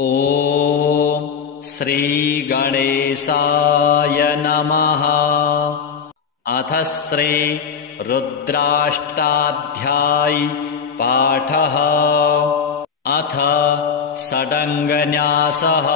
ॐ श्रीगणेशाय नमः। अथ श्री रुद्राष्टाध्याय पाठः। अथ षडङ्गन्यासः।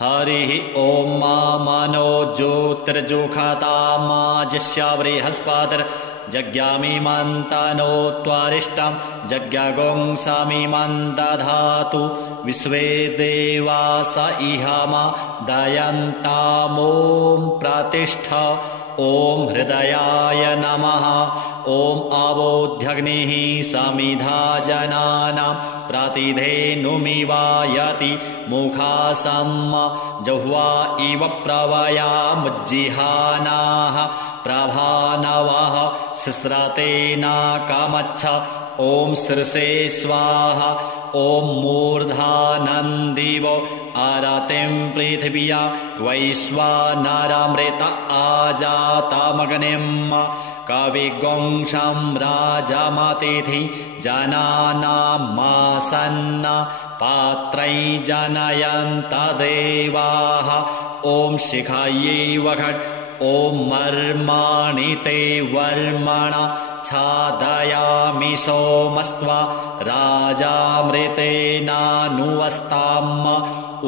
हरिः ॐ मा मनो ज्योतिर्जुषतामाजस्य बृहस्पतिर्जज्ञामिमन्तनो त्वरिष्टं जज्ञगुं समिमन्दधातु विश्वे देवा स इहमा दयन्तामों प्रतिष्ठ। ॐ हृदयाय नमः। ॐ अवोध्यग्निः समिधा जनानां प्रतिधेनुमिवायति मुखासम्म जह्वा इव प्रवयामुज्जिहानाः प्रभानवः सिस्रतेनाकमच्छ। ॐ शीर्षे स्वाहा। ॐ मूर्धानन्दिवो आरतिं पृथिव्या वैश्वानरमृत आजातमग्निं कविगुंशं राजमतिथि जनानामासन्न पात्रै जनयन्त देवाः। ॐ शिखायै वषट्। ॐ मर्माणि ते वर्मणा छादयामि सोमस्त्वा राजामृतेनानुवस्ताम्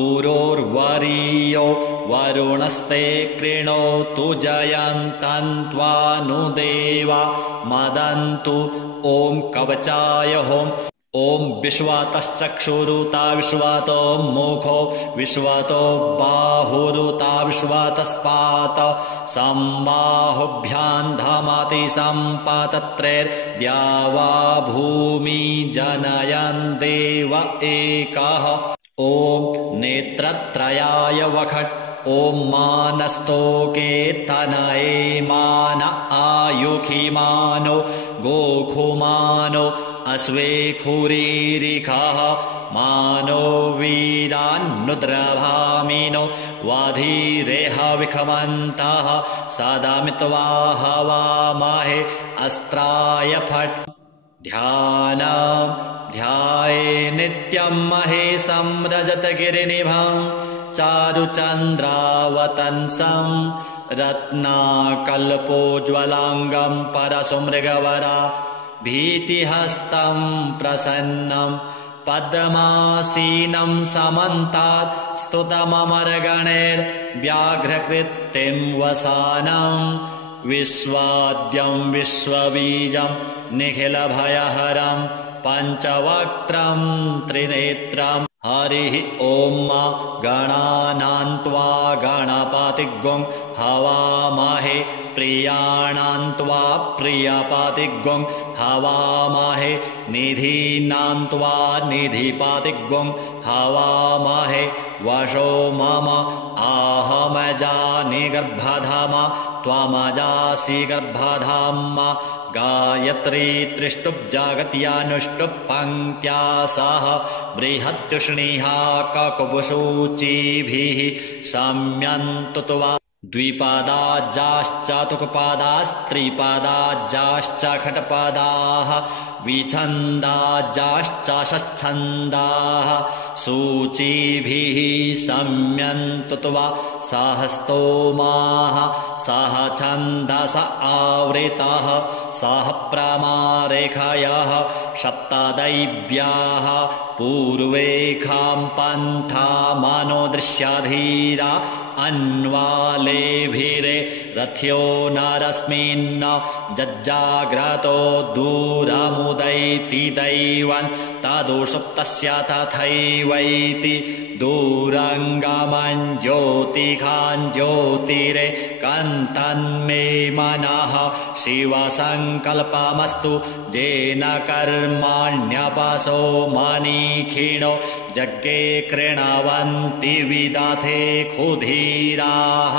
उरोर्वरीयो वरुणस्ते कृणोतु जयन्तन्त्वानुदेवा मदन्तु। ॐ कवचाय होम्। ॐ विश्वातश्चक्षुरुता विश्वातो मुखो विश्वातो बाहुरुता विश्वातस्पात संबाहुभ्यां धमति सम्पातत्रैर्द्यावा भूमि जनयन् देव एकः। ॐ नेत्रत्रयाय वषट्। ॐ मानस्तोके तनये मान आयुखिमानो गोखुमानो अश्वेखुरीरिखः मानो वीरान्नुद्रभामिनो वाधीरेह विखमन्तः सदामित्वा हवामहे अस्त्राय फट्। ध्यानं ध्याये नित्यं महेशं रजतगिरिनिभं चारुचन्द्रावतंसं रत्नाकल्पोज्ज्वलाङ्गं परशुमृगवरा भीतिहस्तं प्रसन्नं पद्मासीनं समन्तात् स्तुतममरगणैर्व्याघ्रकृतिं वसानं विश्वाद्यं विश्वबीजं निखिलभयहरं पञ्चवक्त्रं त्रिनेत्रम्। हरिः ॐ गणानां त्वा गणपतिगुं हवामहे प्रियाणां त्वा प्रियपतिगुं हवामहे निधीनां त्वा निधिपतिगुं हवामहे वशो मम आहमजानि गर्भधामा त्वमजासि गर्भधामा गायत्री त्रिष्टुप् जगत्यानुष्टुप् पङ्क्त्या सह बृहत्युष्णिहा ककुबुशूचिभिः सम्यन्तु त्वा द्विपदाजाश्चतुक्पदास्त्रिपदाजाश्च खट्पदाः विछन्दाजाश्च षच्छन्दाः सूचिभिः सम्यन्तु त्वा सहस्तोमाः सह छन्दस आवृतः सह प्रमारेखयः सप्तदैव्याः पूर्वेखां पन्था मनोदृश्यधीरा अन्वालेभिरे रथ्यो नरस्मिन् जज्जाग्रतो दूरमुदैति दैवन् तदुषुप्तस्य तथैवैति दूरङ्गमं ज्योतिखां ज्योतिरे कन्तन्मे मनः शिवसङ्कल्पमस्तु जेन कर्माण्यपसो मनीखिणो यज्ञे कृणवन्ति विदथे क्षुधीराः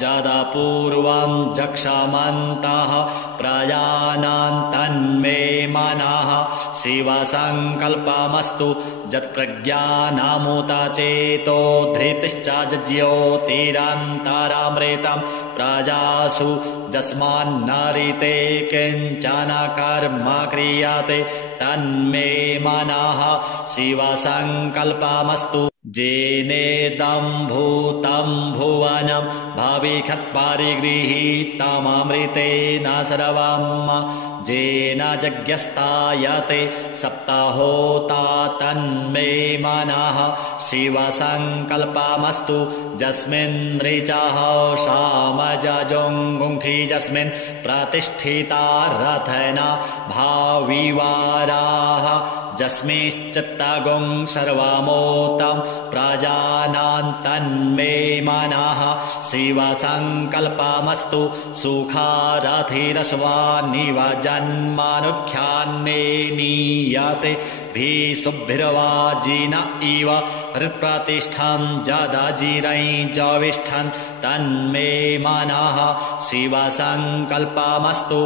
जदपूर्वं जक्षमन्तः प्रजानान् तन्मे मनः शिवसङ्कल्पमस्तु जत्प्रज्ञानामुत चेतो धृतिश्च ज्योतिरन्तरामृतं प्रजासु यस्मान्नरिते किञ्चन कर्म क्रियते तन्मे मनः शिवसङ्कल्पमस्तु जेनेदं भूतं भुवनं भविष्यत्परिगृहीतममृतेन सर्वं जेन यज्ञस्तायते सप्ताहोता तन्मे मनः शिवसङ्कल्पमस्तु यस्मिन् ऋचः सामजजुङ्गुंखि यस्मिन् प्रतिष्ठिता रथना भाविवाराः यस्मिश्चित्तगुं सर्वमोतं प्रजानान् तन्मे मनः शिवसङ्कल्पमस्तु सुखारथिरस्वानिव जन्मानुख्यान्ने नीयते भीषुभिर्वाजिन इव हृत्प्रतिष्ठं जदजिरै जविष्ठन् तन्मे मनः शिवसङ्कल्पमस्तु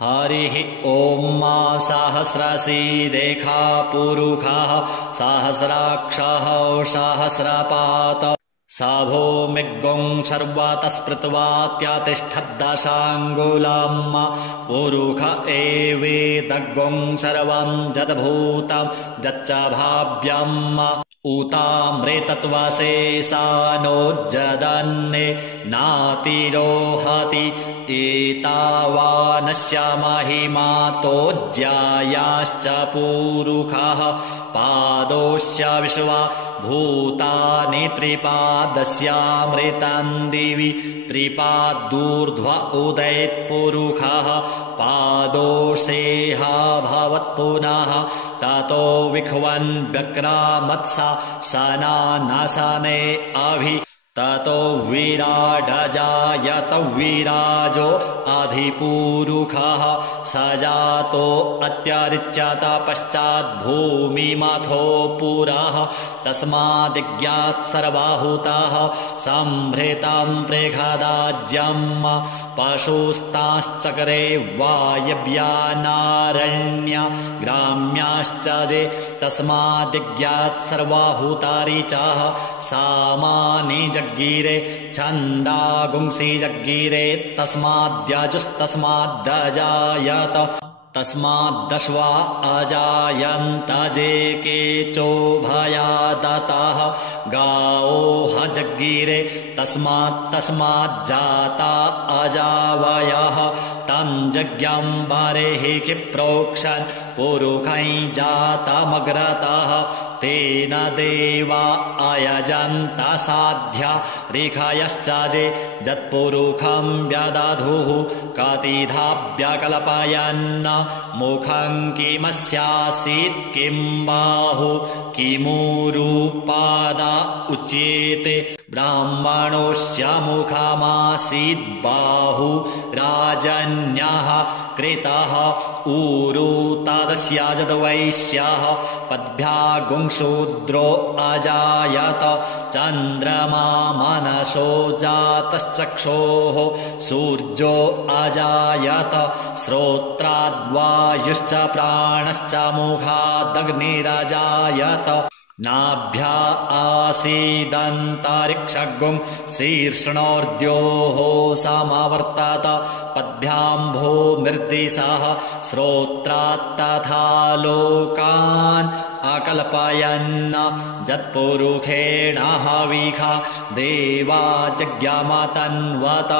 हरिः ॐ सहस्रशीरेखा पुरुषः सहस्राक्षः सहस्रपात सभो मिग्गुं सर्वतस्पृत्वात्यतिष्ठद्दशाङ्गुलं पुरुष एवेदग्गुं सर्वं जद्भूतं यच्च भाव्यं उतामृतत्वशेषानोज्जदन्ने नातिरोहति एतावानस्य महिमातोज्यायाश्च पुरुषः पादोश्च विश्वा भूतानि त्रिपादस्यामृतं दिवि त्रिपादूर्ध्व उदयत्पुरुषः पादोषेहा भवत्पुनः ततो विख्वन् व्यक्रामत्सा सनानसने अभि ततो विराडजायत विराजो अधिपुरुषः सजातो अत्यरिच्यत पश्चात् भूमिमथो पुरः तस्मादिज्ञात् सर्वाहुताः संभृतं प्रेखदाज्यं पशुस्ताश्चक्रे वायव्यानारण्य ग्राम्याश्च जे तस्मादिज्ञात् सर्वाहुतारिचः सामानि जग्गिरे छन्दागुंसि जग्गिरे तस्माद्यजुस्तस्माद्दजायत तस्माद्दश्वा अजायन्त जे केचोभयादतः गावो ह जग्गिरे तस्माज्जाता अजावयः तं यज्ञं बरेः प्रोक्षन् पुरुषै जातमग्रतः तेन देवा अयजन्त साध्या ऋषयश्च जे यत्पुरुषं व्यदधुः कतिधा व्यकल्पयन् मुखं किमस्यासीत् किं बाहु किमुरुपादा उच्येते ब्राह्मणोऽस्य मुखमासीत् बाहु राजन्यः कृतः ऊरु तदस्य यद्वैश्यः पद्भ्यागुंशूद्रो अजायत चन्द्रमा मनसो जातश्चक्षोः सूर्यो अजायत श्रोत्राद्वायुश्च प्राणश्च मुखादग्निरजायत नाभ्या आसीदन्तरिक्षगुं शीर्ष्णोर्द्योः समवर्तत पद्भ्यां भूमिर्दिशः श्रोत्रात् तथा लोकान् अकल्पयन् यत्पुरुषेण हविषा देवा जज्ञमतन्वत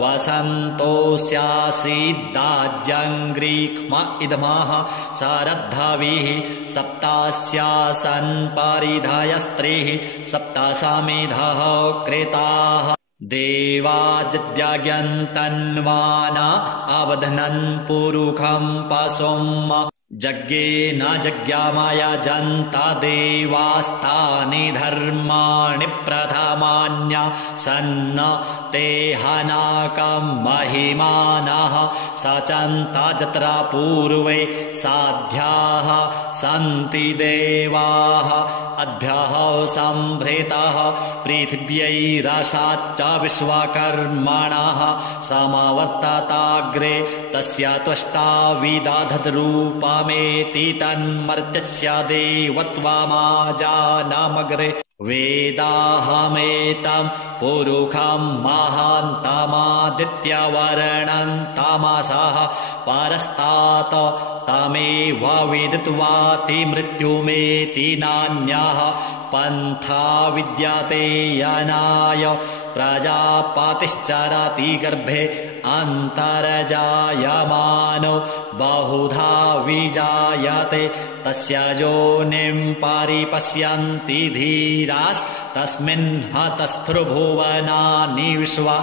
वसन्तोऽस्यासीद्दाज्यङ्ग्रीक्ष्म इदमः शरद्धविः सप्तास्यासन् परिधयस्त्रिः सप्तसमिधः कृताः देवा जज्ञन्तन्वाना अवध्नन् पुरुषं पशुम् यज्ञेन जज्ञामयजन्त देवास्तानि धर्माणि प्रथमान्य सन्न ते हनाकं महिमानः सचन्ता जत्रा पूर्वे साध्याः सन्ति देवाः अद्भ्यः सम्भृताः पृथिव्यैरसाच्च विश्वकर्मणः समवर्तताग्रे तस्य त्वष्टा विदधद्रूपमेति तन्मर्त्यस्य देवत्वमाजानमग्रे वेदाहमेतं पुरुखं महान्तमादित्यवर्णं तमसः परस्तात् तमेव विदित्वाति मृत्युमेति नान्यः पन्था विद्यते यनाय प्रजापतिश्चरति गर्भे अन्तर्जायमानो बहुधा विजायते तस्य योनिं परिपश्यन्ति धीरास्तस्मिन् हतस्त्रिभुवनानि विश्वा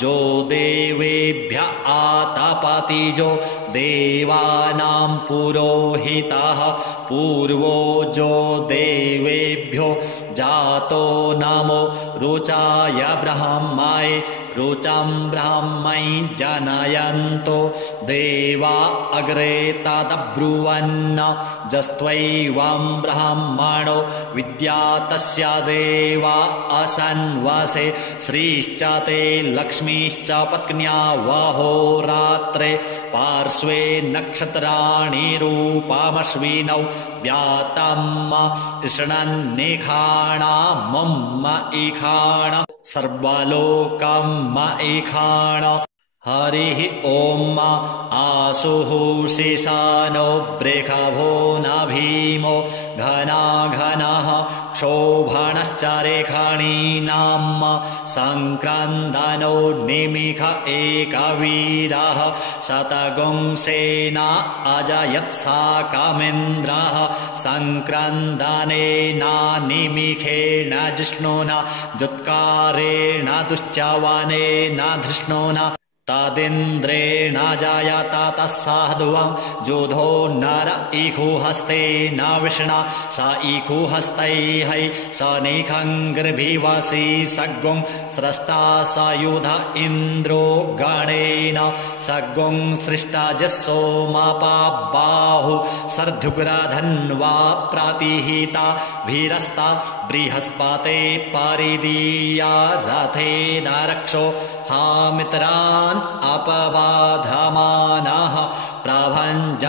जो देवेभ्य आतपतिजो देवानां पुरोहितः पूर्वो जो देवेभ्यो जातो नमो रुचाय ब्रह्मणे रुचं ब्रह्मै जनयन्तो देवा अग्रे तदब्रुवन्न जस्त्वैवं ब्रह्मणो विद्या तस्य देवा असन्वसे श्रीश्च ते लक्ष्मीश्च पत्न्या वहोरात्रे पार्श्वे नक्षत्राणि रूपमश्विनौ व्यातम् इषणन्निखाणा मम इखाण सर्वलोकं इखाण हरिः ॐ आसुः शिशानो बृखभो न भीमो घनाघनः क्षोभणश्च रेखणीनां सङ्क्रन्दनो निमिष एकवीरः शतगुंसेना अजयत्साकमिन्द्रः सङ्क्रन्दनेन निमिषेण जिष्णुना जुत्कारेण दुश्चवनेन धृष्णुना तदिन्द्रेण जायत तस्साधुवं जुधो नर इखुहस्तेन विष्णा स इखुहस्तैः स निखङ्ग्रभिवसि सग्गुं स्रष्टा स युध इन्द्रो गणेन सग्गुं सृष्टा जस्सोमपाबाहु सर्धुग्रधन्वा प्रतिहिता भीरस्ता बृहस्पते परिदीया रथेन रक्षो हामित्रान् अपबाधमानः प्रभञ्जनत्सेनाः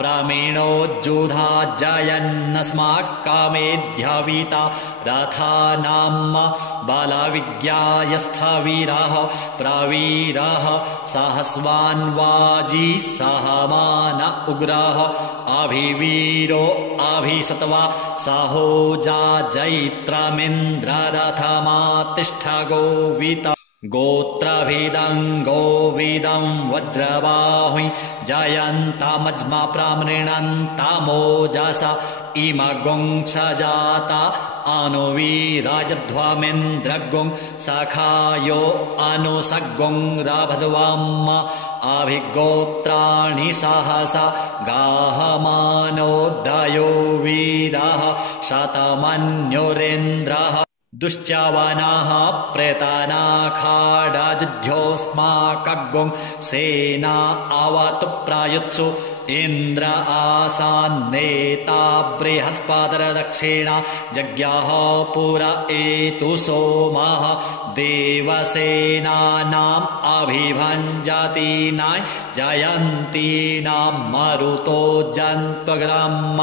प्रमीणोज्जुधा जयन्नस्माकमेध्यविता रथानां बलविज्ञायस्थवीरः प्रवीरः सहस्वान्वाजी सहमान उग्रः अभिवीरो अभिसत्वा सहोजा जैत्रमिन्द्ररथमातिष्ठ गोवित गोत्रभिदं गोविदं वज्रबाहुं जयन्तमज्मा प्रामृणन्तमोजसा इमगुंसजाता अनुवीराजध्वमिन्द्रगुं सखायो अनुसगुं रभध्वम् अभिगोत्राणि सहसा गाहमानोदयो वीरः शतमन्युरेन्द्रः दुश्चवनाः प्रेतानाखाडाजुध्योऽस्माकगुं सेना अवतु प्रायुत्सु इन्द्र आसान्नेता बृहस्पतिर्दक्षिणा जज्ञाः पुर एतु सोमः देवसेनानाम् अभिभञ्जतीनां जयन्तीनां मरुतो जन्त्वग्राम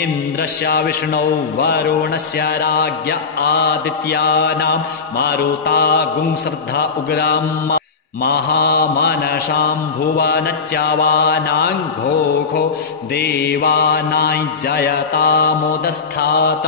इन्द्रस्य विष्णौ वरुणस्य राज्ञ आदित्यानां मरुता गुंश्रद्धा उग्रम् महामनसां भुवनच्यवानां घोघो देवानां जयतामुदस्थात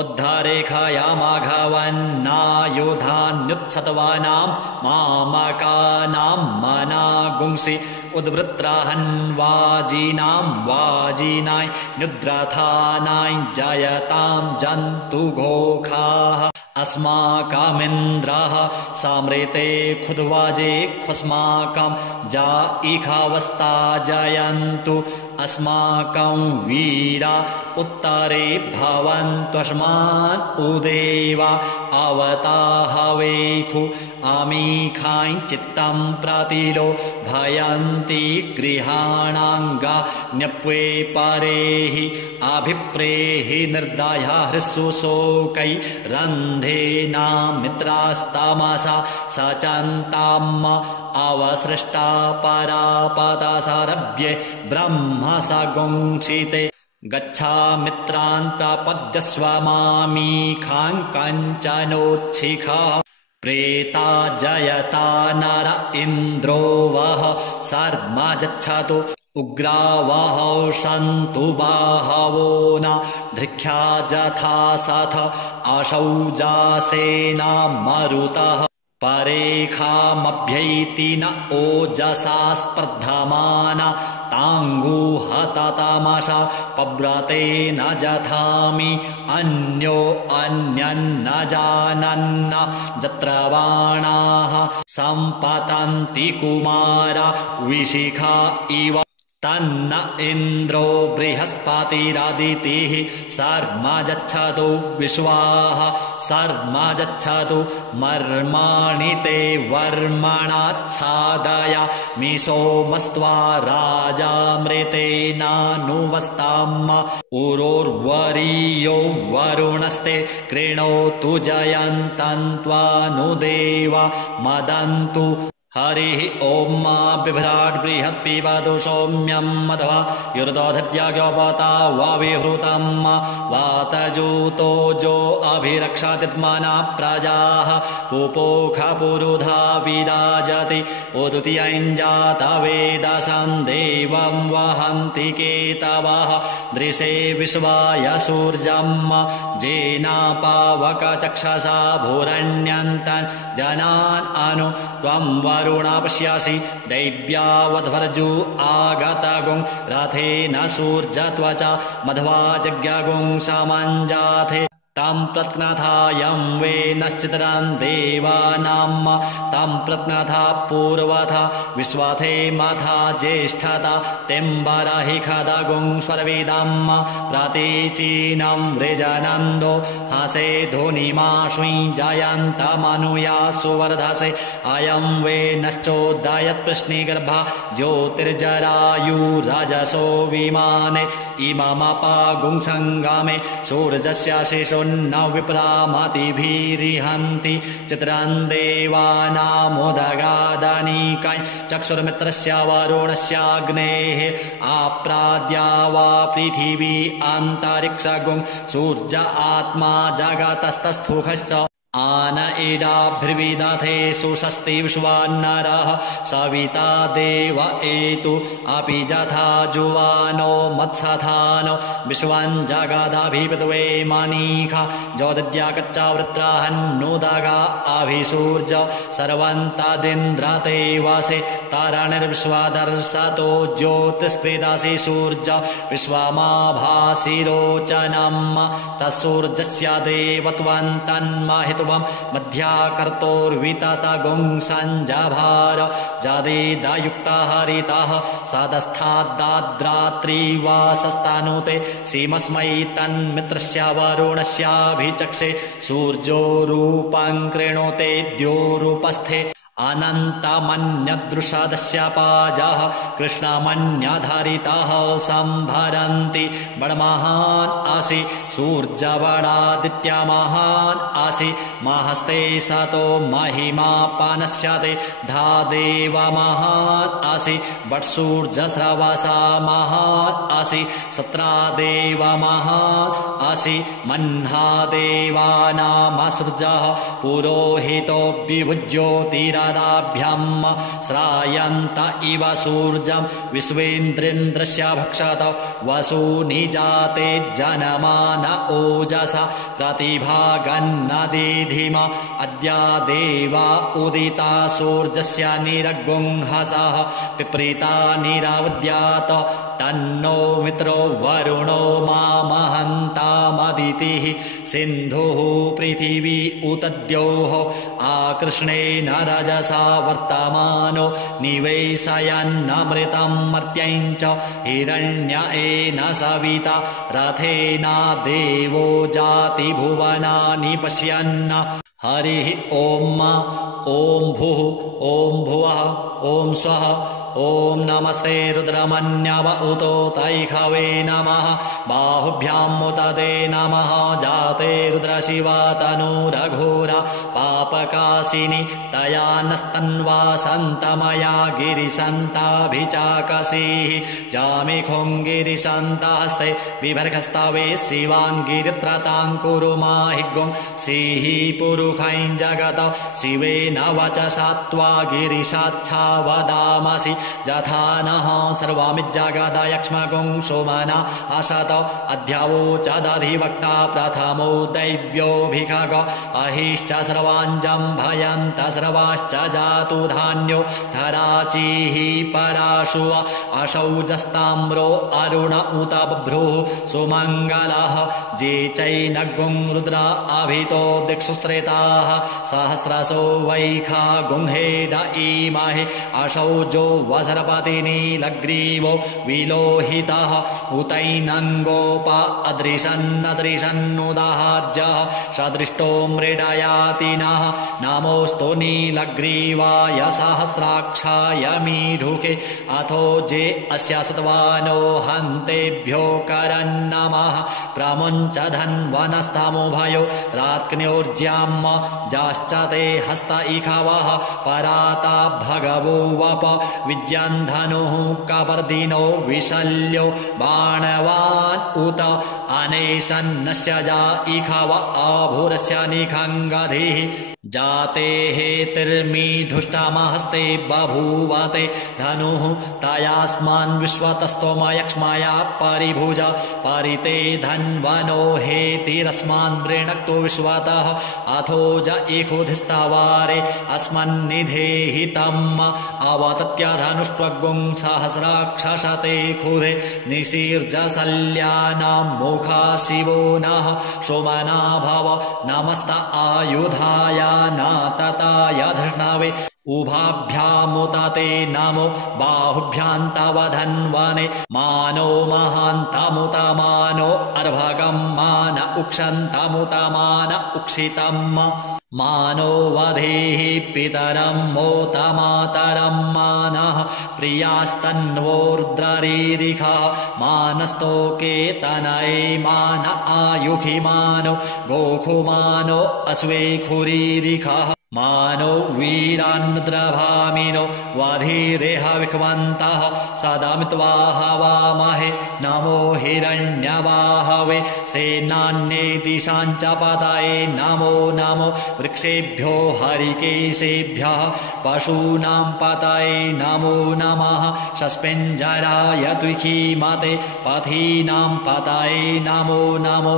उद्धरेखया माघवन्नायुधान्युत्सत्वानां मामकानां मनागुंसि उद्वृत्राहन्वाजीनां वाजीनां न्युद्रथानां जयतां जन्तुघोखाः अस्माकमिन्द्रः समृते खुद्वाजे ख्वस्माकं जा इखावस्ता जयन्तु अस्माकं वीरा उत्तरे भवन्त्वस्मान् उदेवा अवताहवेखु आमीखां चित्तं प्रतिलो भयन्ति गृहाणाङ्गा न्यप्वे परेहि अभिप्रेहि निर्दया हृत्सुशोकै रन्धेना मित्रास्तमसा सचन्ताम् अवसृष्टा परापदसारभ्ये ब्रह्म सगुंसिते गच्छा मित्रान् प्रपद्यस्व मामीखां कञ्चनोच्छिखः प्रेता जयता नर इन्द्रो वः सर्मा गच्छतु उग्रा वः सन्तु बाहवो न धृख्या जथा सथ अशौजासेना मरुतः परेखामभ्यैति न ओजसा स्पर्धमाना ताङ्गुहततमसा पव्रते न जथामि अन्यो अन्यन्न जानन्न जत्रवाणाः सम्पतन्ति कुमारा विशिखा इव तन्न इन्द्रो बृहस्पतिरदितिः सर्मा गच्छतु विश्वाः सर्मा गच्छतु मर्माणि ते वर्मणाच्छादय मिसोमस्त्वा राजामृतेनानुवस्ताम् उरोर्वरीयो वरुणस्ते कृणोतु जयन्तन्त्वानुदेव मदन्तु हरिः ॐ मा बिभ्राट् बृहत् पिबतु सौम्यम् अथवा युर्दोधद्याज्ञोपता वाविहृतम् वातजूतो जो अभिरक्षातित्मना प्रजाः पुपोखपुरुधा विराजति उदुतियञ्जातवेदसं देवं वहन्ति केतवः दृशे विश्वाय सूर्यम् जेनापावकचक्षसा भूरण्यन्तन् जनान् अनु त्वं वरुणा पश्यासि दैव्यावध्वर्जु आगतगुं रथेन सूर्यत्वचा मध्वा जज्ञगुं समञ्जाथे तं प्रत्नथायं वेनश्चितरं देवानां तं प्रत्नथा पूर्वथा विश्वथे मथा ज्येष्ठता तेम्बरहि खदगुं स्वरविदं प्रतीचीनं वृजनन्दो हसे धुनिमाश्वी जयन्तमनुया सुवर्धसे अयं वेनश्चोदयत्प्रश्निगर्भा ज्योतिर्जरायुरजसो विमाने इममपागुं सङ्गमे सूर्यस्य शिशो न विप्रामतिभिरिहन्ति चित्रं देवानामुदगादनीकै चक्षुर्मित्रस्य वरुणस्याग्नेः आप्राद्या वा पृथिवी अन्तरिक्षगुं सूर्य आत्मा जगतस्तस्थुखश्च आन इडाभिर्विदधे सुषस्ति विश्वान्नरः सविता देव एतु अपि जथा जुवानो मत्सथानो विश्वं जगदभिपद्वे मनीखा ज्योतिद्यागच्चा वृत्राहन्नुदगा अभिसूर्ज सर्वं तदिन्द्रते वसे तरणिर्विश्वदर्शतो ज्योतिष्कृतसि सूर्य विश्वमाभासिरोचनम् तत्सूर्यस्य देवत्वं तन्महि मध्याकर्तोर्विततगुं सञ्जभार जदेदयुक्तः हरितः सदस्थाद्दाद्रात्रिवासस्तनुते सीमस्मै तन्मित्रस्य वरुणस्याभिचक्षे सूर्यो रूपं कृणोते द्योरूपस्थे अनन्तमन्यदृषदस्य पाजः कृष्णमन्यधरितः सम्भरन्ति बडमहान् असि सूर्यबडादित्यमहान् असि महस्ते सतो महिमापनस्यते धादेव महान् असि बट्सूर्यस्रवसा महान् असि सत्रादेव महान् असि मह्नादेवानामसृजः पुरोहितो विभुज्योतिरा दाभ्यम् श्रायन्त इव सूर्यं विश्वेन्द्रेन्द्रस्य भक्षत वसूनि जाते जनमान ओजसा प्रतिभागन्नदीधिम अद्या देवा उदिता सूर्यस्य निरगुंहसः पिप्रीता निरावद्यात तन्नो मित्रो वरुणो मामहन्तामदितिः सिन्धुः पृथिवी उत द्योः आकृष्णेन रज रजसा वर्तमानो निवेशयन्नमृतं मर्त्यं च हिरण्येन सविता रथेन देवो जाति भुवनानि पश्यन् हरिः ॐ ॐ भुः ॐ भुवः ॐ स्वः ॐ नमस्ते रुद्रमन्यव उतो तैखवे नमः बाहुभ्याम् उत ते नमः जाते रुद्रशिवा तनूरघोरा पापकाशिनी तया नस्तन्वा सन्तमया गिरिसन्ताभिचाकसीः जामिखुङ्गिरिसन्तहस्ते बिभर्गस्तवे शिवाङ्गिरित्रतां कुरु माहिगुं सिः पुरुखैं जगत शिवेन वचसा त्वा गिरिशाच्छा वदामसि यथा नः सर्वमिज्जगदयक्ष्मगुं सोमना असत अध्यावोचदधिवक्ता प्रथमो दैव्योऽभिखग अहिश्च सर्वाञ्जं भयन्त सर्वाश्च जातु धान्यो धराचिः पराशुव अशौजस्ताम्रो अरुण उत बभ्रुः सुमङ्गलः जे चैनगुं रुद्र अभितो दिक्षु श्रेताः सहस्रशो वैखा गुंहेड इमहे अशौजो वसरपतिनीलग्रीवो विलोहितः उतैनङ्गोप अदृशन्नदृशन्नुदाहार्जः सदृष्टो मृडयातिनः नमोऽस्तु नीलग्रीवाय सहस्राक्षाय मीढुके अथो जे अस्य सत्वानो हन्तेभ्यो करन्नमः प्रमुञ्च धन्वनस्तमुभयो रात्न्योर्ज्याम् जाश्च ते हस्त इखवः पराता भगवो वप विज्यन्धनुः कपर्दिनो विशल्यो बाणवान् उत अनेशन्नस्य जा इखव आभुरस्य निखङ्गधिः जाते हेतिर्मीढुष्टमहस्ते बभूवते धनुः तयास्मान् विश्वतस्तोमयक्ष्मया परिभुज परिते धन्वनो हेतिरस्मान् वृणक्तो विश्वतः अथो ज इखुधिस्तवारे अस्मन्निधेहितम् अवतत्य धनुष्ट्वगुं सहस्राक्षसते खुधे निशीर्जशल्यानां मुखा शिवो नः सोमना भव नमस्त आयुधाय नातताय धृष्णवे उभाभ्यामुते नमो बाहुभ्यान्तव धन्वने मानो महान्तमुत मानो अर्भगं मान उक्षन्तमुत मान उक्षितम् मानो वधेः पितरं मोत मातरं मानः प्रियास्तन्वोर्द्ररीरिखः मानस्तोके तनये मान आयुखि मानो गोखुमानो अश्वेखुरीरिखः मानो वीरान्नुद्रभामिनो वधीरेह विख्वन्तः सदामित्वा हवामहे नमो हिरण्यवाहवे सेनान्ये दिशाञ्च पतये नमो नमो वृक्षेभ्यो हरिकेशेभ्यः पशूनां पतये नमो नमः शस्पिञ्जराय त्विखीमते पथीनां पतये नमो नमो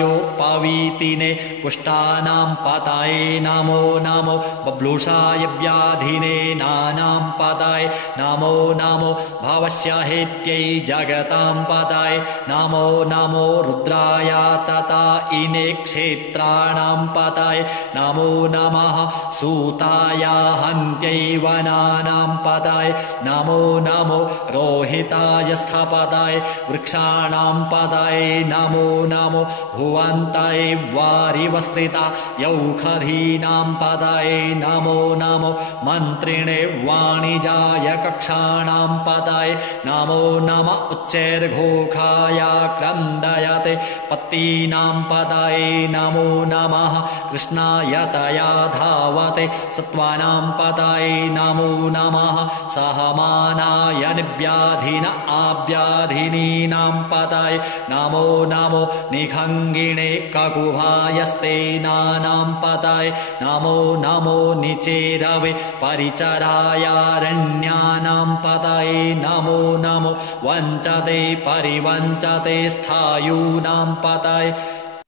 हरिकेशायोपवीतिने पुष्टानां पतये नमो नमो बब्लुषाय व्याधिने नानां पतये नमो नमो भवस्य हेत्यै जगतां पतये नमो नमो रुद्राय तथा इने क्षेत्राणां पतये नमो नमः सूताय हन्त्यै वनानां पतये नमो नमो रोहिताय स्थपतये वृक्षाणां पतये नमो नमो भुवन्तये वारिवस्त्रिता यौखधीनां पतये नमो नमो मन्त्रिणे वाणिजाय कक्षाणां पतये नमो नम उच्चैर्घोखाय क्रन्दयते पत्तीनां पतये नमो नमः कृष्णाय तया धावते सत्त्वानां पतये नमो नमः सहमानाय निव्याधिन आव्याधिनीनां पतये नमो नमो निखङ्गिणे ककुभायस्ते नानां पतये नमो नमो निचेरवे परिचरायारण्यानां पतये नमो नमो वञ्चते परिवञ्चते स्थायूनां पतये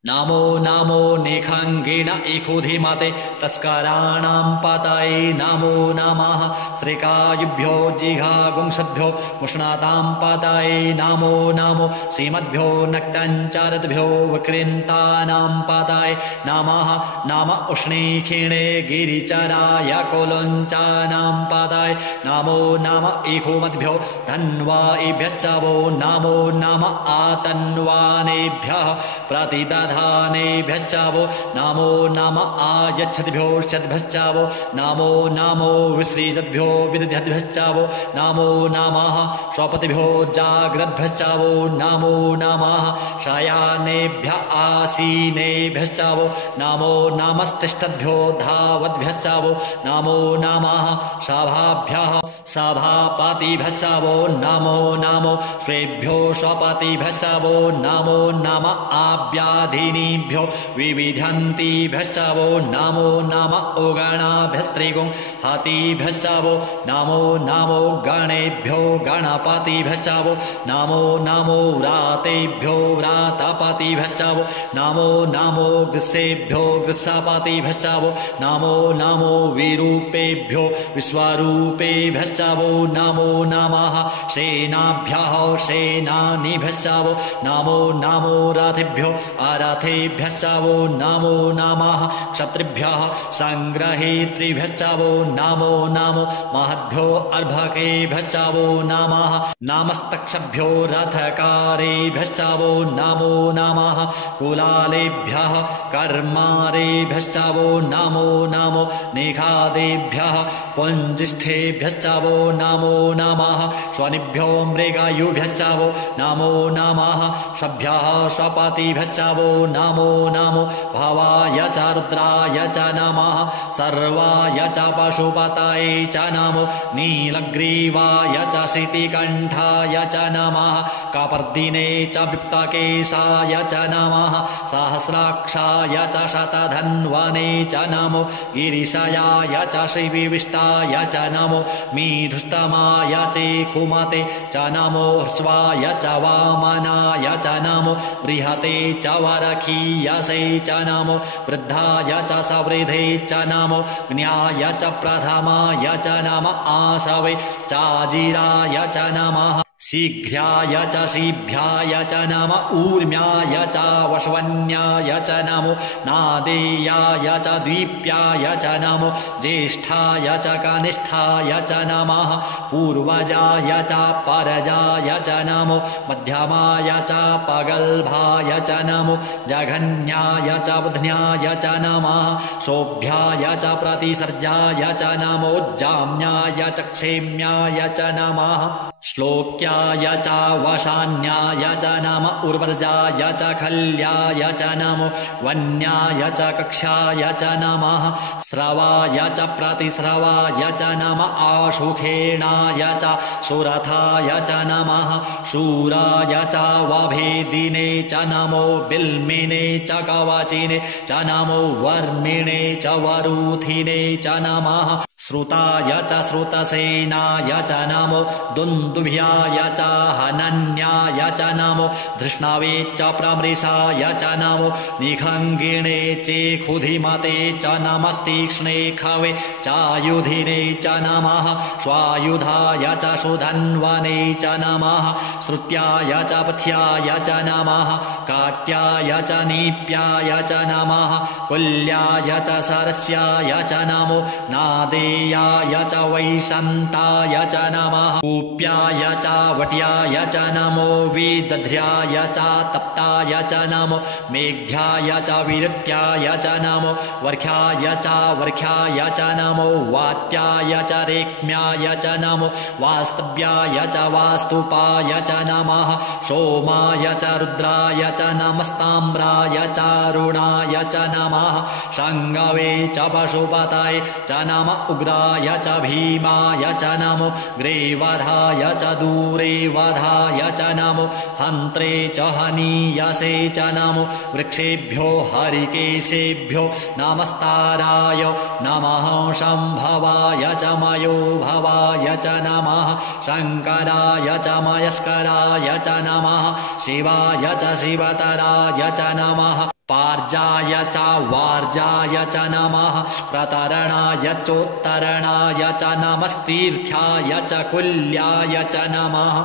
नामो नामो निखङ्गिण इखुधिमते तस्कराणां पतये नमो नमः श्रीकायुभ्यो जिघागुंसद्भ्यो मुष्णातां पतये नमो नमो श्रीमद्भ्यो नक्तञ्चरद्भ्यो विकृन्तानां पतये नमः नम उष्णीक्षिणे गिरिचराय कुलञ्चानां पतये नमो नम इखुमद्भ्यो धन्वाइभ्यश्च वो नमो नम आतन्वानेभ्यः प्रतिदध धानेभ्यश्च वो नमो नम आयच्छद्भ्यो षद्भ्यश्च वो नमो नमो विसृजद्भ्यो विदध्यद्भ्यश्च वो नमो नमः स्वपतिभ्यो जाग्रद्भ्यश्च वो नमो नमः शयानेभ्य आसीनेभ्यश्च वो नमो नमस्तिष्ठद्भ्यो धावद्भ्यश्च वो नमो नमः सभाभ्यः सभापतिभ्यश्च वो नमो नमो स्वेभ्यो स्वपतिभ्यश्च वो नमो नम आभ्याधिनीभ्यो विविधन्तिभ्यश्च वो नमो नम उगणाभ्यस्त्रिगुं हतिभ्यश्च वो नमो नमो गणेभ्यो गणपतिभ्यश्च वो नमो नमो व्रातेभ्यो व्रातपतिभ्यश्च वो नमो नमो ग्रसेभ्यो ग्रसपतिभ्यश्च वो नमो नमो विरूपेभ्यो विश्वरूपेभ्यश्च वो नमो नमः सेनाभ्यः सेनानिभ्यश्च वो नमो नमो रथेभ्यो अरथेभ्यश्च वो नमो नमः क्षत्रिभ्यः संग्रहेत्रिभ्यश्च वो नमो नमो महद्भ्यो अर्भकेभ्यश्च वो नमः नमस्तक्षभ्यो रथकारेभ्यश्च वो नमो नमः कुलालेभ्यः कर्मारेभ्यश्च वो नमो नमो निखादेभ्यः पुञ्जिष्ठेभ्यश्च वो नमो नमः स्वनिभ्यो मृगायुभ्यश्च वो नमो नमः स्वभ्यः स्वपतिभ्यश्च वो नमो नमो भवाय च रुद्राय च नमः सर्वाय च पशुपतये च नमो नीलग्रीवाय च शितिकण्ठाय च नमः कपर्दिने च विप्तकेशाय च नमः सहस्राक्षाय च शतधन्वने च नमो गिरिशयाय च श्रीविष्टाय च नमो मीढुष्टमाय चेखुमते च नमो ह्रस्वाय च वामनाय च नमो बृहते च वरखीयसे च नमो वृद्धाय च सवृधे च नमो ज्ञाय च प्रथमाय च नम आसवे चाजिराय च नमः शीघ्राय च शीभ्याय च नम ऊर्म्याय च वश्वन्याय च नमो नादेयाय च द्वीप्याय च नमो ज्येष्ठाय च कनिष्ठाय च नमः पूर्वजाय च परजाय च नमो मध्यमाय च पगल्भाय च नमो जघन्याय च बुध्न्याय च नमः शोभ्याय च प्रतिसर्जाय च नमो जाम्याय च क्षेम्याय च नमः श्लोक्याय च वशान्याय च नम उर्वरजाय च खल्याय च नमो वन्याय च कक्षाय च नमः स्रवाय च प्रतिस्रवाय च नम आशुखेणाय च सुरथाय च नमः शूराय च वभेदिने च नमो बिल्मिने च कवचिने च नमो वर्मिणे च वरूथिने च नमः श्रुताय च श्रुतसेनाय च नमो दुन्दुभ्याय च हनन्याय च नमो धृष्णवे च प्रमृषाय च नमो निखङ्गिणे चेखुधिमते च नमस्तीक्ष्णे खवे चायुधिने च नमः स्वायुधाय च सुधन्वने च नमः श्रुत्याय च पथ्याय च नमः काट्याय च नीप्याय च नमः कुल्याय च सरस्याय च नमो नादे याय च वैशन्ताय च नमः कूप्याय च वट्याय च नमो विदध्र्याय च तप्ताय च नमो मेघ्याय च विरत्याय च नमो वर्ख्याय च वर्ख्याय च नमो वात्याय च रेक्म्याय च नमो वास्तव्याय च वास्तुपाय च नमः सोमाय च रुद्राय च नमस्ताम्राय च रुणाय च नमः शङ्गवे च पशुपतये च नम उग्राय च भीमाय च नमो ग्रीवधाय च दूरे वधाय च नमो हन्त्रे च हनीयसे च नमो वृक्षेभ्यो हरिकेशेभ्यो नमस्ताराय नमः शम्भवाय च मयो भवाय च नमः शङ्कराय च मयस्कराय च नमः शिवाय च शिवतराय च नमः पार्जाय च वार्जाय च नमः प्रतरणाय चोत्तरणाय च नमस्तीर्थ्याय च कुल्याय च नमः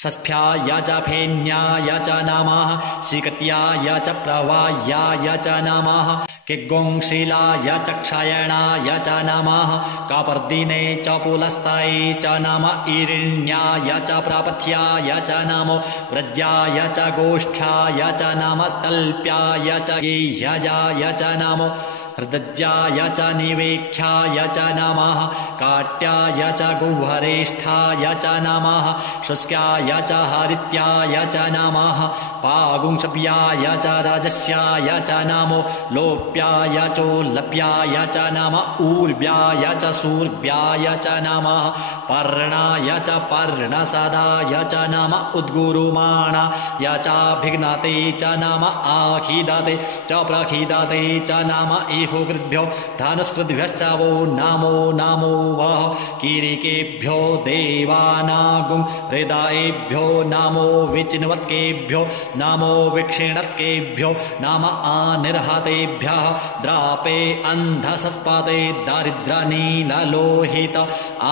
षष्ठ्याय च फेन्याय च नमः शिकत्याय च प्रवाह्याय च नमः किग्गुंशिलाय च क्षयणाय च नमः कापर्दिने च पुलस्ताय च नमः ईरिण्याय च प्रपथ्याय च नमो व्रज्याय च गोष्ठ्याय च नमः तल्प्याय च गेह्यजाय च नमो हृदज्याय च निवेख्याय च नमः काट्याय च गुह्वरेष्ठाय च नमः शुष्क्याय च हरित्याय च नमः पागुंशव्याय च राजस्याय च नमो लोप्याय चोल्लप्याय च नमः ऊर्व्याय च सूर्व्याय च नमः पर्णाय च पर्णसदाय च नमः उद्गुरुमाणाय चाभिघ्नते च नमः आखिदते च प्रखिदते च नमः इहुकृद्भ्यो धनुष्कृद्भ्यश्च वो नमो नमो वः कीरिकेभ्यो देवानागुं हृदयेभ्यो नमो विचिन्वत्केभ्यो नमो विक्षिणत्केभ्यो नमः आनिर्हतेभ्यः द्रापे अन्धसस्पते दरिद्रनीललोहित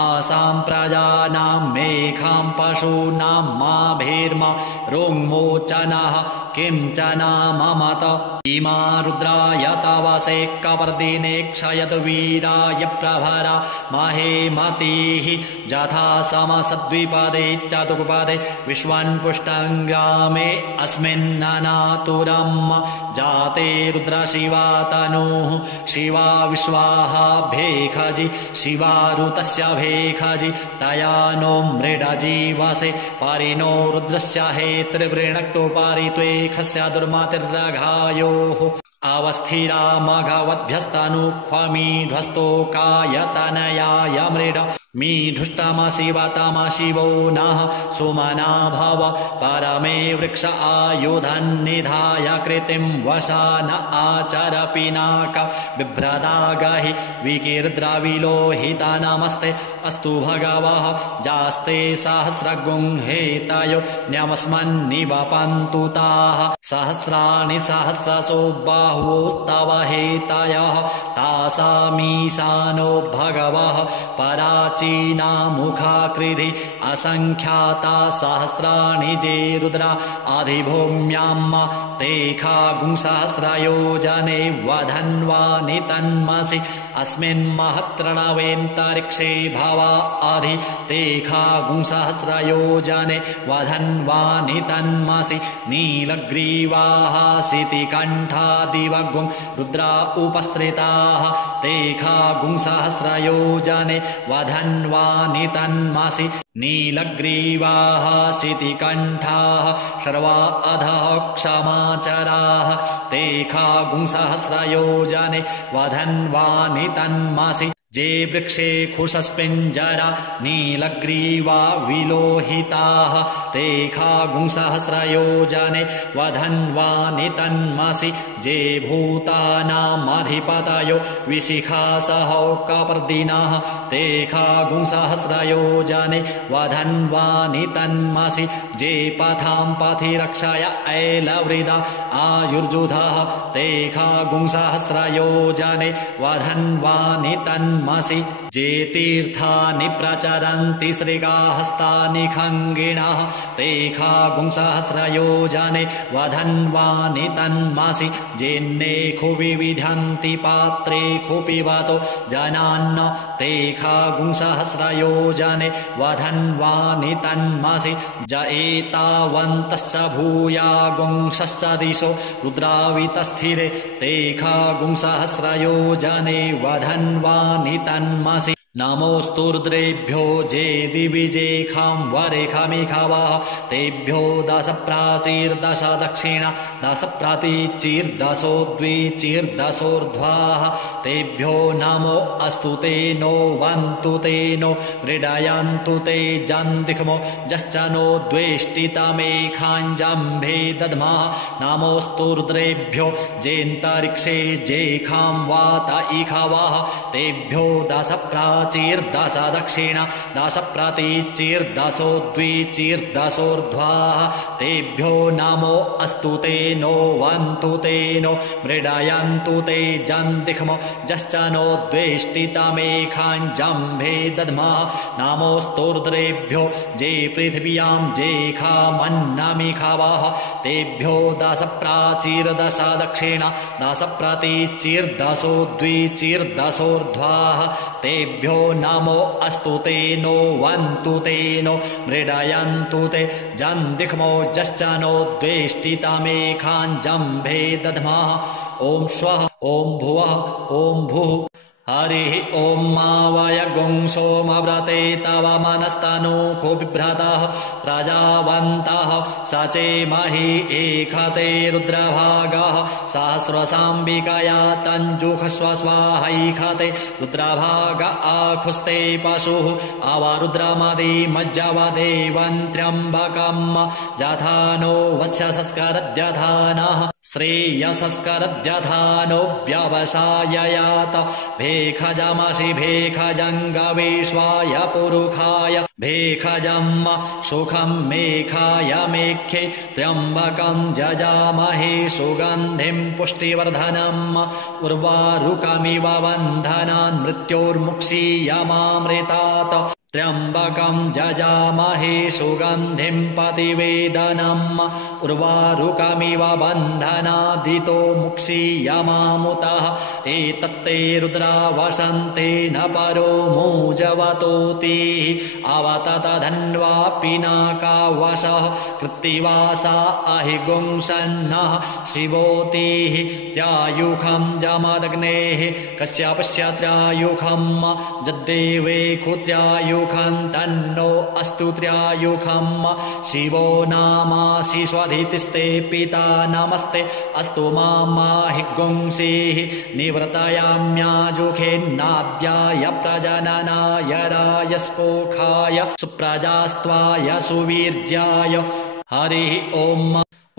आसां प्रजानां मेघां पशूनां माभिर्मा रोङ्मोचनः किं च नाममत इमा रुद्राय तवसे कपर्दिने क्षयद्वीराय प्रभरा महेमतिः यथा समसद्विपदे चतुर्पदे विश्वन्पुष्टङ्ग्रामे अस्मिन्ननातुरम् जाते रुद्रशिवा तनुः शिवा विश्वाः भेखजि शिवारुतस्य भेखजि तया नो मृडजीवसे परिणो रुद्रस्य हेतृवृणक्तो पारित्वेखस्य दुर्मतिर्रघायोः अवस्थिरा मघवद्भ्यस्तनुक्ष्वमीध्वस्तोकायतनयाय मृड मीढुष्टमशिवतमशिवो नः सुमना भव परमे वृक्ष आयुधन्निधाय कृतिं वशान आचर पिनाक बिभ्रदागहि विकीर्द्रविलोहिता नमस्ते अस्तु भगवः जास्ते सहस्रगुंहेतयो न्यमस्मन्निवपन्तु ताः सहस्राणि सहस्रशो बाहुस्तव हेतयः तासामीशानो भगवः पराचीना मुखाकृधि असंख्याता सहस्राणि जे रुद्रा अधिभूम्याम् तेखागुंसहस्रयोजने वधन्वानि तन्मसि अस्मिन् महत्रणवेन्तरिक्षे भवा अधि तेखागुंसहस्रयोजने वधन्वानि तन्मसि नीलग्रीवाः सितिकण्ठादिवगुं रुद्रा उपस्थिताः तेखागुंसहस्रयोजने वधन्वानि तन्मसि नीलग्रीवाः सितिकण्ठाः शर्वा अधः क्षमाचराः तेखागुंसहस्रयोजने वधन्वानि तन्मसि जे वृक्षे खुशस्पिञ्जरा नीलग्रीवा विलोहिताः तेखागुंसहस्रयोजने वधन्वानि तन्मसि जे भूतानामधिपतयो विशिखासहो कपर्दिनः तेखागुंसहस्रयोजने वधन्वानि तन्मसि जे पथां पथि रक्षय ऐलवृदा आयुर्जुधः तेखागुंसहस्रयोजने वधन्वानि तन्मसि जे तीर्थानि प्रचरन्ति श्रीकाहस्तानि खङ्गिणः तेखागुंसहस्रयोजने वधन्वानि तन्मसि जेन्नेखु विविधन्ति पात्रे खुपिबतो जनान्न तेखागुंसहस्रयोजने वधन्वानि तन्मसि ज एतावन्तश्च भूयागुंसश्च दिशो रुद्रावितस्थिरे तेखागुंसहस्रयोजने वधन्वानि तन्मसि नमोऽस्तु रुद्रेभ्यो जे दिविजेखां वरेखमिखवः तेभ्यो दश प्राचीर्दश दक्षिणा दश प्रातीचीर्दशोद्विचीर्दशोर्ध्वाः तेभ्यो नमो अस्तु ते नो वन्तु ते नो मृडयन्तु ते जन्दिखमो जश्च नो द्वेष्टितमेखाञ्जम्भे दद्मः नमोऽस्तु रुद्रेभ्यो जेन्तरिक्षे जेखां वात इखवः तेभ्यो दश प्राचीर्दश दक्षिण दश प्रातीचीर्दशोद्वीचीर्दशोर्ध्वाः तेभ्यो नमो अस्तु ते नो वन्तु ते नो मृडयन्तु ते जन्तिखमो जश्च नो द्वेष्टितमेखाञ्जम्भे दद्मः नमोस्तोर्द्रेभ्यो जे पृथिव्यां जेखामन्नमिखावः तेभ्यो दश प्राचीर्दश दक्षिण दश प्रातीचीर्दशोद्वीचीर्दशोर्ध्वाः तेभ्यो नमो अस्तु ते नो वन्तु ते नो मृडयन्तु ते जन्तिखमो जश्च नो द्वेष्टितमेखाञ्जम्भे दद्मः ॐ स्वः ॐ भुवः ॐ भुः हरिः ॐ मावय गुं सोमव्रते तव मनस्तनूखो बिभ्रतः प्रजावन्तः सचेमहि एखते रुद्रभागः सहस्रसाम्बिकया तञ्जुषस्व स्वाहैखते रुद्रभाग आखुस्ते पशुः अवरुद्रमदिमज्जवदेवं त्र्यम्बकम् जधानो वत्स्य संस्करद्यधानः श्रेयसंस्करद्यधानो व्यवसाययात भेखजमसि भेखजङ्गवेश्वाय पुरुखाय भेखजम् सुखं मेखाय मेखे त्र्यम्बकं जजामहे सुगन्धिं पुष्टिवर्धनम् उर्वारुकमिव बन्धनान् मृत्योर्मुक्षीयमामृतात् त्र्यम्बकं जजामहे सुगन्धिं पतिवेदनम् उर्वारुकमिव बन्धनादितो मुक्षीयमामुतः एतत्ते रुद्रा वसन्तेन परो मूजवतोतिः अवतत धन्वा पिनाकावशः कृत्तिवासा अहिगुंसन्नः शिवोतिः त्रायुखं जमदग्नेः कश्यपस्य त्रायुखं जद्देवे खुत्र्यायुखं तन्नो अस्तु त्रायुखम् शिवो नामासि स्वधितिस्ते पिता नमस्ते अस्तु माहि गुंसीः निवर्तयाम्याजुखेन्नाद्याय प्रजननाय रायस्पोखाय सुप्रजास्त्वाय सुवीर्याय हरिः ॐ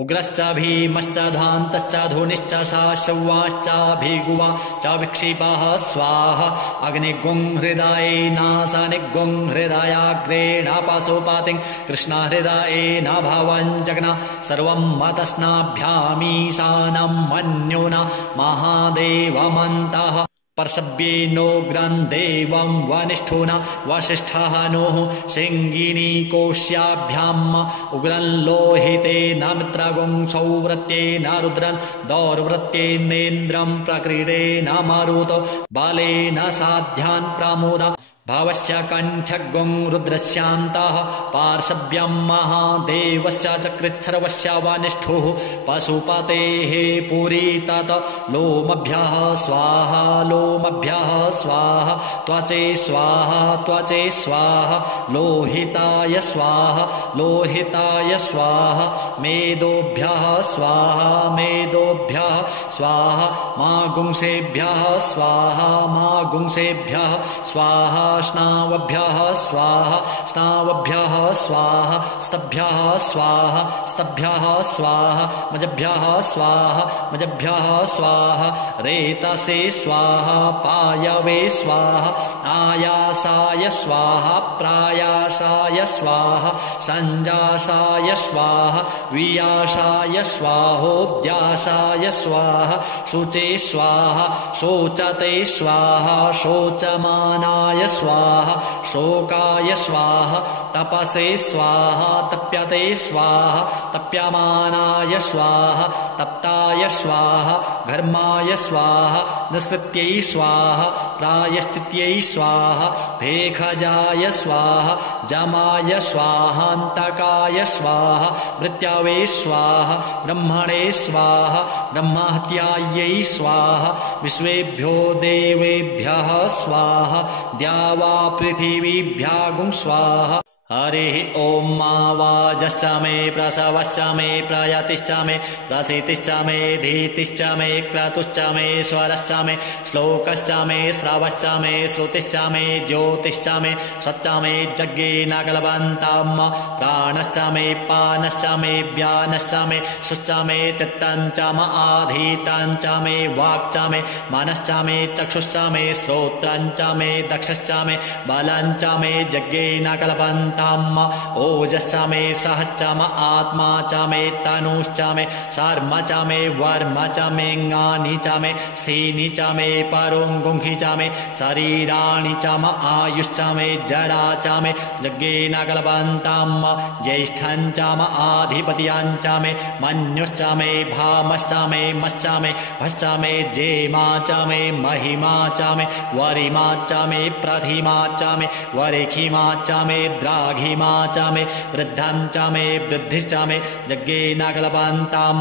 उग्रश्च भीमश्च धान्तश्च धुनिश्च साशवाश्चाभिगुवा च विक्षिपः स्वाहा अग्निगुं हृदयेनासनिगुं हृदयाग्रेण पशुपतिं कृष्णहृदयेन भवञ्जग्न सर्वं मतस्नाभ्यामीशानं मन्युना महादेवमन्तः पर्शव्येनो ग्रन्देवं वनिष्ठुना वसिष्ठः नोः सिंगिनी कोश्याभ्याम् उग्रं लोहितेन मित्रगुं सौव्रत्येन रुद्रं दौर्वृत्येनेन्द्रं प्रक्रीडेन मरुतो बलेन साध्यान् प्रमुद भवस्य कण्ठगुं रुद्रस्यान्तः पार्श्व्यं महादेवस्य चकृच्छर्वस्य वनिष्ठुः पशुपतेः पुरी तत् लोमभ्यः स्वाहा लोमभ्यः स्वाहा त्वचे स्वाहा त्वचे स्वाहा लोहिताय स्वाहा लोहिताय स्वाहा मेदोभ्यः स्वाहा मेदोभ्यः स्वाहा मागुंसेभ्यः स्वाहा मागुंसेभ्यः स्वाहा स्नावभ्यः स्वाहा स्नावभ्यः स्वाहा स्तभ्यः स्वाहा स्तभ्यः स्वाहा मजभ्यः स्वाहा मजभ्यः स्वाहा रेतसे स्वाहा पायवे स्वाहा आयासाय स्वाहा प्रायासाय स्वाहा सञ्जासाय स्वाहा वियासाय स्वाहोद्यासाय स्वाहा शुचे स्वाहा शोचते स्वाहा शोचमानाय स्वाहा शोकाय स्वाहा तपसे स्वाहा तप्यते स्वाहा तप्यमानाय स्वाहा तप्ताय स्वाहा घर्माय स्वाहा निःसृत्यै स्वाहा प्रायश्चित्यै स्वाहा भेखजाय स्वाहा जमाय स्वाहान्तकाय स्वाहा मृत्यावे स्वाहा ब्रह्मणे स्वाहा ब्रह्महत्यायै स्वाहा विश्वेभ्यो देवेभ्यः स्वाहा द्यावा पृथिवीभ्यागुं स्वाहा हरिः ॐ मा वाजश्च मे प्रसवश्च मे प्रयतिश्च मे प्रसितिश्च मे धीतिश्च मे क्रतुश्च मे स्वरश्च मे श्लोकश्च मे श्रवश्च मे श्रुतिश्च मे ज्योतिश्च मे स्वच्च मे यज्ञेन कल्पन्तं प्राणश्च मे पानश्च मे व्यानश्च मे शुश्च मे चित्तं च म आधीतं च मे वाक् च मे मनश्च मे चक्षुश्च मे श्रोत्रं च मे दक्षश्च मे बलं च मे यज्ञेन कल्पन्तं ओजश्च मे सहश्च म आत्मा च मे तनुश्च मे शर्म च मे वर्म च मे ङानि च मे स्थीनि च मे परोङ्गुंहि च मे शरीराणि च म आयुश्च मे जरा च मे यज्ञेन कल्पन्तं ज्येष्ठं च म आधिपत्यं च मे मन्युश्च मे भामश्च मे मश्च मे भश्च मे जेमा च मे महिमा च मे वरिमा च मे प्रथिमा च मे वरिखिमा च मे द्राघिमा च मे वृद्धं च मे वृद्धिश्च मे यज्ञेन कल्पन्तं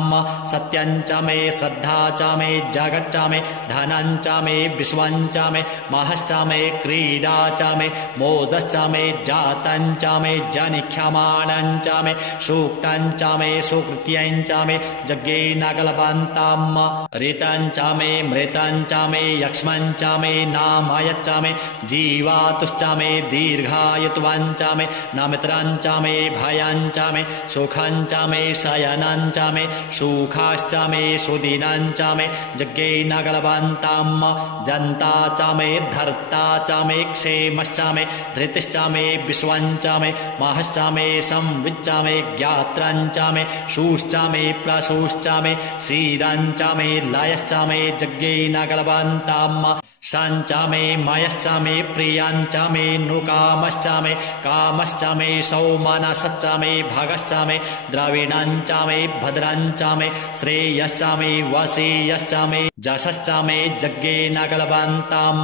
सत्यं च मे श्रद्धा च मे जगच्च मे धनं च मे विश्वं च मे महश्च मे क्रीडा च मे मोदश्च मे जातं च मे जनिख्यमाणं च मे सूक्तं च मे सुकृत्यं च मे यज्ञेन कल्पन्तं ऋतं च मे मृतं च मे यक्ष्मं च मे नामयच्च मे जीवातुश्च मे दीर्घायुत्वं च मे नमित्रं च मे भयं च मे सुखं च मे शयनं च मे सुखाश्च मे सुदिनं च मे यज्ञेन कल्पन्तं जन्ता च मे धर्ता च मे क्षेमश्च मे धृतिश्च मे विश्वं च मे महश्च मे संविच्च मे ज्ञात्रं च मे शूश्च मे प्रसूश्च मे सीदं च मे लयश्च मे यज्ञेन कल्पन्तं शञ्च मे मयश्च मे प्रियं च मे नुकामश्च मे कामश्च मे सौमनसश्च मे भगश्च मे द्रविणं च मे भद्रं च मे श्रेयश्च मे वसीयश्च मे जशश्च मे यज्ञेन कल्पन्तं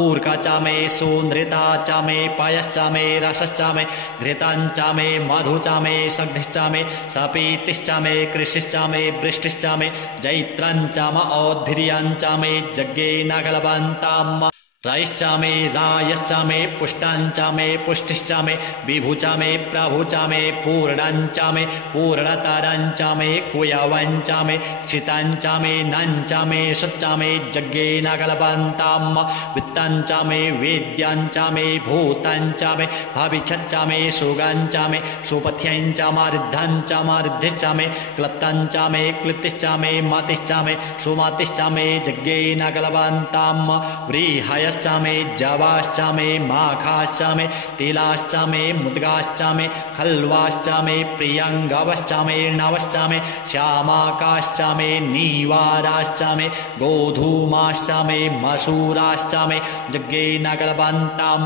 ऊर्क च मे सुनृता च मे पयश्च मे रसश्च मे घृतं च मे मधु च मे सग्धिश्च मे सपीतिश्च मे कृषिश्च मे वृष्टिश्च मे जैत्रं च म औद्भिर्यं च मे यज्ञेन कल्पन्तं रयश्च मे रायश्च मे पुष्टं च मे पुष्टिश्च मे विभु च मे प्रभु च मे पूर्णं च मे पूर्णतरं च मे कुयवं च मे क्षितं च मे नं च मे शुच्च मे यज्ञेन कल्पन्तं वित्तं च मे वेद्यं च मे भूतं च मे भविष्यच्च मे सुगं च मे सुपथ्यं च मर्द्धं च मर्द्धिश्च मे क्लप्तं च मे क्लिप्तिश्च मे मतिश्च मे सुमतिश्च मे यज्ञेन कल्पन्तं व्रीहयश्च मे जवाश्च मे माखाश्च मे तिलाश्च मे मुद्गाश्च मे खल्वाश्च मे प्रियङ्गवश्च मे नवश्च मे श्यामाकाश्च मे नीवाराश्च मे गोधूमाश्च मे मसूराश्च मे यज्ञेन कल्पन्तं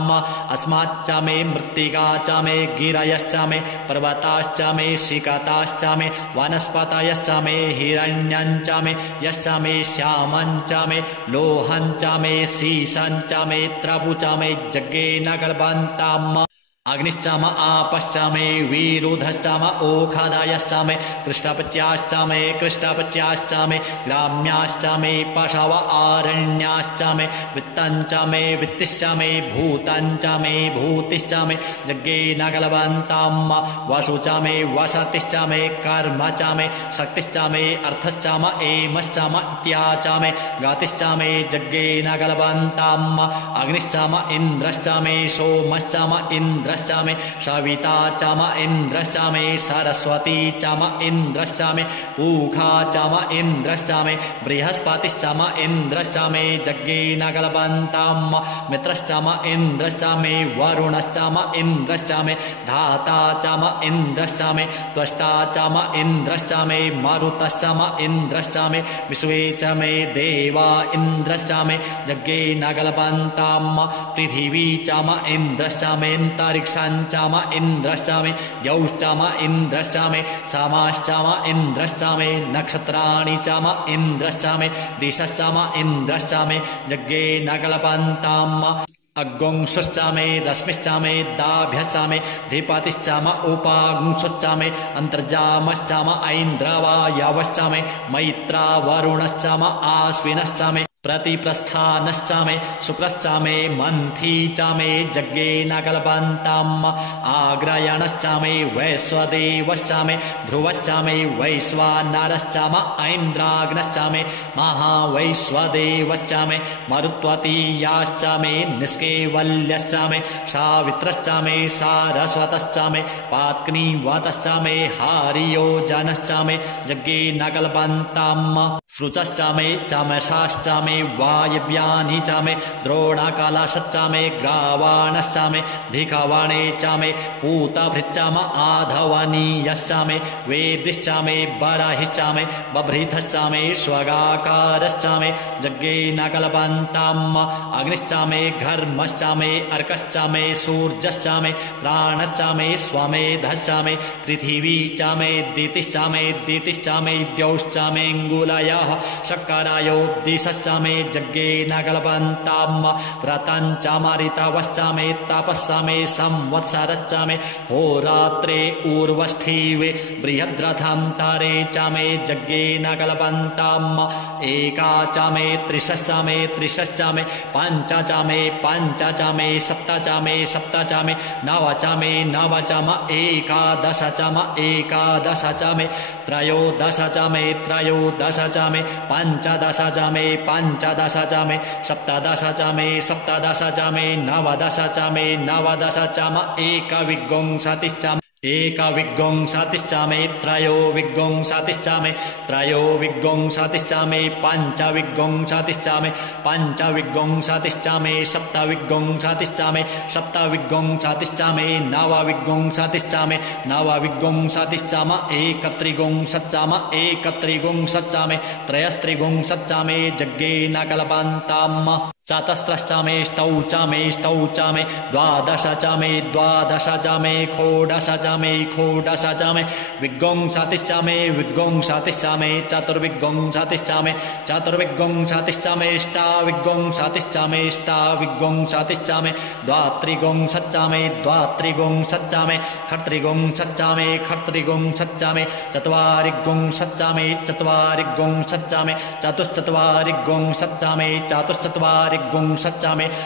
अस्माच्च मे मृत्तिका च मे गिरयश्च मे पर्वताश्च मे शिखताश्च मे वनस्पतयश्च मे हिरण्यं च मे यश्च मे श्यामं च मे लोहं च मे शीशं च मे त्रपु च मे यज्ञेन कल्पन्तं अग्निश्च म आपश्च मे विरुधश्च म ओखदयश्च मे कृष्णपच्याश्च मे कृष्णपच्याश्च मे ग्राम्याश्च मे पशव आरण्याश्च मे वित्तं च मे वित्तिश्च मे भूतं च मे भूतिश्च मे यज्ञेन कल्पन्तं वसु च मे वसतिश्च मे कर्म च मे शक्तिश्च मे अर्थश्च म एमश्च म इत्या च मे गतिश्च मे यज्ञेन कल्पन्तं अग्निश्च म इन्द्रश्च मे सोमश्च म इन्द्रश्च मे सविता च म इन्द्रश्च मे सरस्वती च म इन्द्रश्च मे पूखा च म इन्द्रश्च मे बृहस्पतिश्च म इन्द्रश्च मे यज्ञेन कल्पन्तं मित्रश्च म इन्द्रश्च मे वरुणश्च म इन्द्रश्च मे धाता च म इन्द्रश्च मे त्वष्टा च म इन्द्रश्च मे मरुतश्च म इन्द्रश्च मे विश्वे च मे देवा इन्द्रश्च मे यज्ञेन कल्पन्तं पृथिवी च म इन्द्रश्च मे क्षं च म इन्द्रश्च मे यौश्च म इन्द्रश्च मे समाश्च म इन्द्रश्च मे नक्षत्राणि च म इन्द्रश्च मे दिशश्च म इन्द्रश्च मे यज्ञेन कल्पन्तं अग्गुंसुश्च मे रश्मिश्च मे दाभ्यश्च मे धिपतिश्च म उपागुंसुश्च मे अन्तर्जामश्च म ऐन्द्रवायवश्च मे मैत्रा वरुणश्च म आश्विनश्च मे प्रतिप्रस्थानश्चामे शुक्रश्चामे मंथी चामे यज्ञेन कल्पन्ताम् आग्रयणश्चामे वैश्वदेवश्चामे ध्रुवश्चामे वैश्वानरश्चाम ऐन्द्राग्नश्चामे महावैश्वदेवश्चामे मरुत्वतीयाश्चामे निष्केवल्यश्चामे सावित्रश्चामे सारस्वतश्चामे पात्नीवतश्चामे हारियोजनश्चामे यज्ञेन कल्पन्ताम् सृचश्चामे चमसाश्चामे वायव्यानि चामे द्रोणकलशश्चामे ग्रावाणश्चामे धिखवाणे चामे पूतभृच्चाम आधवनीयश्चामे वेदिश्चामे बराहिश्चामे बभृथश्चामे स्वगाकारश्चामे यज्ञेन कल्पन्ताम् अग्निश्चामे घर्मश्चामे अर्कश्चामे सूर्यश्चामे प्राणश्चामे स्वमेधश्चामे पृथिवी चामे दितिश्चामे द्यौश्चामेऽङ्गुलयः शक्करायोब्दिशश्चामे यज्ञेन कल्पन्ताम् व्रतञ्चामरितवश्चामे तपस्सामे संवत्सरश्चामे होरात्रे ऊर्वष्ठीवे बृहद्रथान्तरे चामे यज्ञेन कल्पन्ताम् एका चामे त्रिशश्चामे पञ्च चामे सप्त चामे नव चाम एकादश चामे त्रयोदश चामे पंचदश चामे सप्तदश चामे नवदश चाम एकविंशतिश्चामे त्रयोविंशतिश्चामे पंचविंशतिश्चामे सप्तविंशतिश्चामे नवविंशतिश्चाम एकत्रिंशच्चामे त्रयस्त्रिंशच्चामे यज्ञेन कल्पन्ताम् चतस्रश्चामे द्वादशचामे षोडशचामे विंशतिश्चामे चतुर्विंशतिश्चामे अष्टाविंशतिश्चामे द्वात्रिंशच्चामे खत्रिंशच्चामे चत्वारिंशच्चामे चतुश्चत्वारिंशच्चामे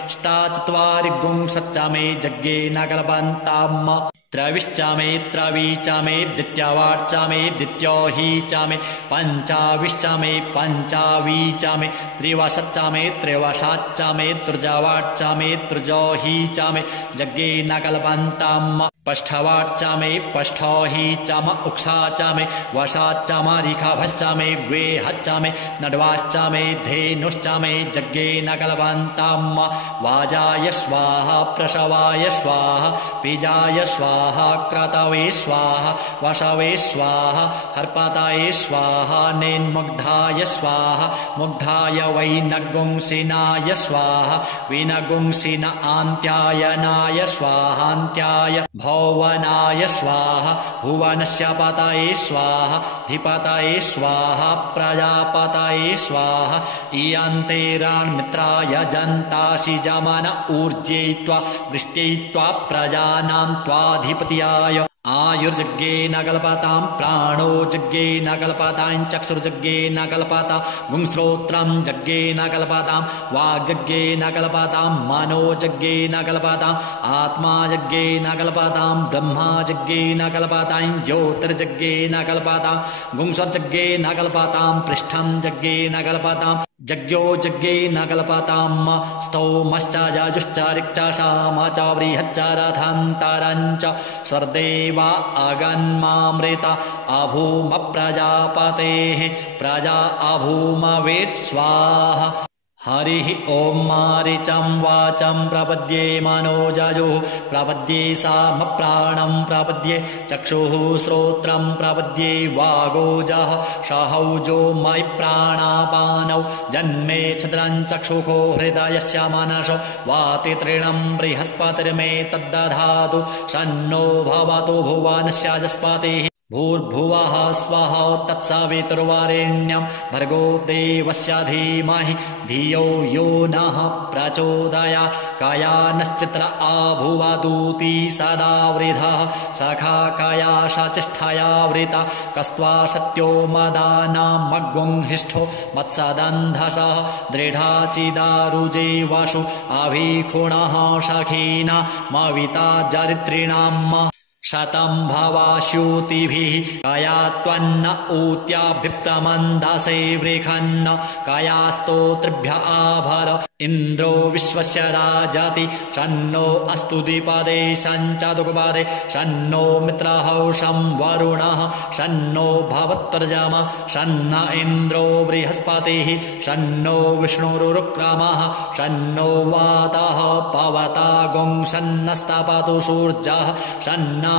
अष्टाचत्वारिंशच्चामे यज्ञेन कल्पन्ताम् त्रविश्चामे द्वितीयोहीचामे पंचावीचामे त्रिवशच्चामे तृजोहीचामे यज्ञेन कल्पन्ताम् पष्ठोहीचाम उक्षाचामे वशाचामरिखाभश्चामे वेहच्चामे नड्वाश्चामे धेनुश्चामे यज्ञेन कल्पन्ताम् वाजाय स्वाहा प्रसवाय स्वाहा बीजाय स्वाहा क्रतवे स्वाहा वशवे स्वाहा हर्पताय स्वाहा नेन्मुग्धाय स्वाहा मुग्धाय वैनगुंसिनाय स्वाहा विनगुंसिन आन्त्यायनाय स्वाहान्त्याय भुवनाय स्वाहा भुवनस्य पतये स्वाहा धिपतये स्वाहा प्रजापतये स्वाहा इयन्तेरान्मित्राय जन्तासि जमन ऊर्जयित्वा वृष्ट्ययित्वा प्रजानां त्वाधिपत्याय आयुर्यज्ञेन कल्पतां प्राणो यज्ञेन कल्पतां चक्षुर्यज्ञेन कल्पतां गुंश्रोत्रं यज्ञेन कल्पतां वाग्यज्ञेन कल्पतां मनो यज्ञेन कल्पतां आत्मा यज्ञेन कल्पतां ब्रह्मा यज्ञेन कल्पतां ज्योतिर्यज्ञेन कल्पतां गुंसर्यज्ञेन कल्पतां पृष्ठं यज्ञेन कल्पतां यज्ञो यज्ञेन कल्पताम् स्तोमश्च जाजुश्च ऋक्च शाम च बृहच्च रथान्तरञ्च स्वर्देवा अगन्मामृत अभूम प्रजापतेः प्रजा अभूमवेत् स्वाहा हरिः ॐ मारीचं वाचं प्रपद्ये मनोजजुः प्रपद्ये सामप्राणं प्रपद्ये चक्षुः श्रोत्रं प्रपद्ये वागोजः सहौजो मयि प्राणापानौ जन्मे छद्रं चक्षुषो हृदयस्य मनसो वातितृणं बृहस्पतिर्मे तद्दधातु सन्नो भवतु भुवनस्य जस्पतिः भूर्भुवः स्वः तत्सवितुर्वरेण्यं भर्गो देवस्य धीमहि धियो यो नः प्रचोदयात् कायानश्चित्र आभुवदूती सदा वृधः सखा काया सचिष्ठया वृता कस्त्वा सत्यो मदानामग्गुंहिष्ठो मत्सदन्धसः दृढाचिदारुजे वसु अभिखुणः सखीना मविता जरित्रिणाम् शतं भवाश्यूतिभिः कया त्वन्न ऊत्याभिप्रमन्दसे वृखन्न कयास्तोत्रिभ्य आभर इन्द्रो विश्वस्य राजति शन्नो अस्तु द्विपदे शञ्चतुर्पदे शन्नो मित्रः शं वरुणः शन्नो भवत्वर्जम शन्न इन्द्रो बृहस्पतिः शन्नो विष्णुरुक्रमः शन्नो वातः पवता गुं शन्नस्तपतु सूर्यः शन्न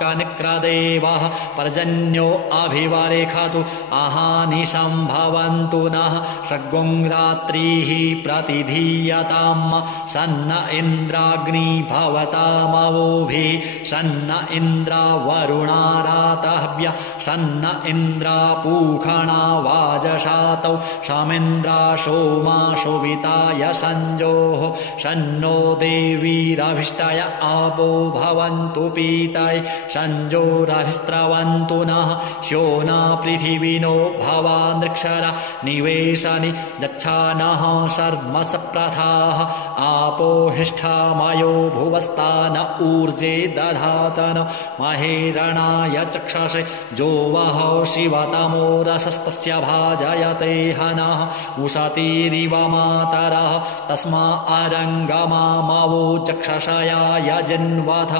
कनिक्रदेवः पर्जन्यो अभिवरेखतु अहानिशं भवन्तु नः षड्गुं रात्रिः प्रतिधीयताम् सन्न इन्द्राग्नि भवतामवोभिः सन्न इन्द्रा वरुणारातह्य सन्न इन्द्रा पूखणा वाजशातौ शमिन्द्रा सोमा शोभिताय संजोः सन्नो देवीरभिष्टय आपो भवन्तु पीता संजोरभिस्रवन्तु नः श्योना पृथिवीनो भवानृक्षरा निवेशनि यच्छानः शर्म सप्रथाः आपो हिष्ठामयो भुवस्तान ऊर्जे दधातन महेरणाय चक्षसे जो वः शिवतमो रसस्तस्य भाजयते हनः उशतीरिव मातरः तस्मा अरङ्गमामवो चक्षसया यजन्वथ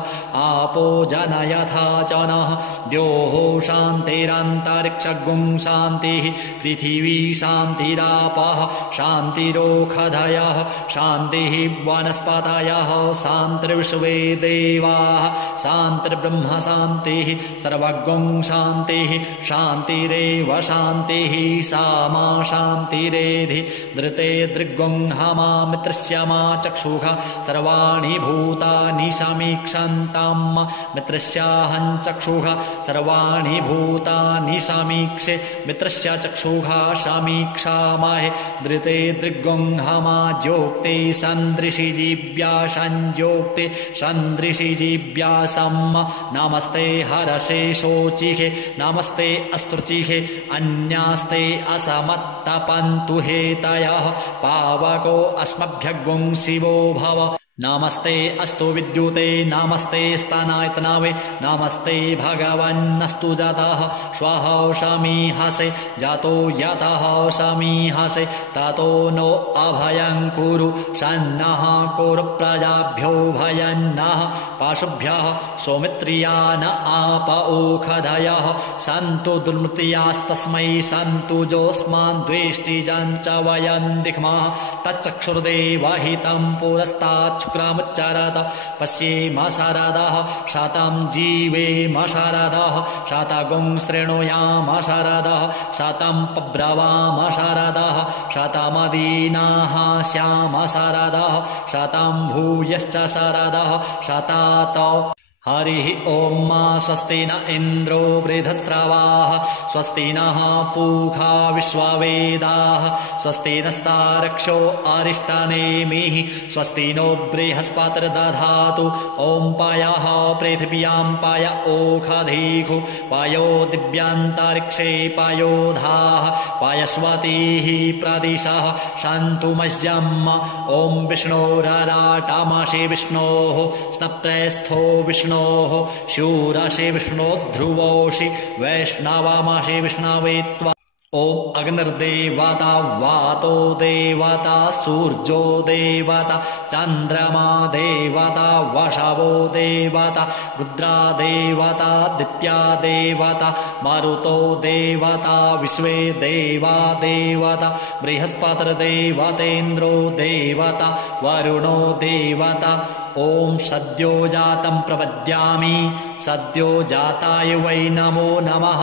आपो जनयथा च नः द्योः शान्तिरन्तरिक्षगुं शान्तिः पृथिवी शान्तिरापः शान्तिरोषधयः शान्तिः वनस्पतयः शान्तिर्विश्वे देवाः शान्तिर्ब्रह्म शान्तिः सर्वगुं शान्तिः शान्तिरेव शान्तिः सा मा शान्तिरेधि धृते दृग्गुं हमा मित्रस्य मा चक्षुः सर्वाणि भूतानि समीक्षन्ताम् मित्रस्याहं चक्षुः सर्वाणि भूतानि समीक्षे मित्रस्य चक्षुः समीक्षामहे धृते दृग्गुं हमा ज्योक्ते सन्दृशिजीव्या संज्योक्ते सन्दृशिजीव्या सम्म नमस्ते हरसे शोचिहे नमस्ते अस्तृचिहे अन्यास्ते असमत्तपन्तु हेतयः पावको अस्मभ्यगुं शिवो भव नमस्ते अस्तु विद्युते नमस्ते स्तनायतनावे नमस्ते भगवन्नस्तु जातः श्वः समीहसे जातो यतः समीहसे ततो नो अभयं कुरु सन्नः कुरु प्रजाभ्यो भयन्नः पशुभ्यः सौमित्रियान आप ओषधयः सन्तु दुर्मृत्यास्तस्मै सन्तु जोऽस्मान् द्वेष्टिजं च वयं दिक्मः तच्चक्षुर्देवहितं पुरस्तात् शुक्रमुच्चरत पश्येम शरदः शतं जीवेम शरदः शतगुं शृणुयाम शरदः शतं पब्रवाम शरदः शतमदीनाः स्याम शरदः शतं भूयश्च शरदः शतातो हरिः ॐ स्वस्ति न इन्द्रो वृधस्रवाः स्वस्ति नः पूषा विश्ववेदाः स्वस्ति नस्तारक्षो अरिष्टनेमिः स्वस्ति नो बृहस्पतिर्दधातु ॐ पयः पृथिव्यां पय ओषधीषु पयो दिव्यान्तरिक्षे पयोधाः पयस्वतीः प्रदिशः सन्तु मह्यम् ॐ विष्णोरराटमसि विष्णोः स्नप्तस्थो विष्णु शूरसि विष्णो ध्रुवोषि वैष्णवमसि विष्णवे त्वा ॐ अग्निर्देवता वातो देवता सूर्यो देवता चन्द्रमा देवता वशवो देवता रुद्रा देवता दित्या देवता मरुतो देवता विश्वे देवा देवता बृहस्पतिर्देवतेन्द्रो देवता वरुणो देवता ॐ सद्यो जातं प्रपद्यामि सद्यो जाताय वै नमो नमः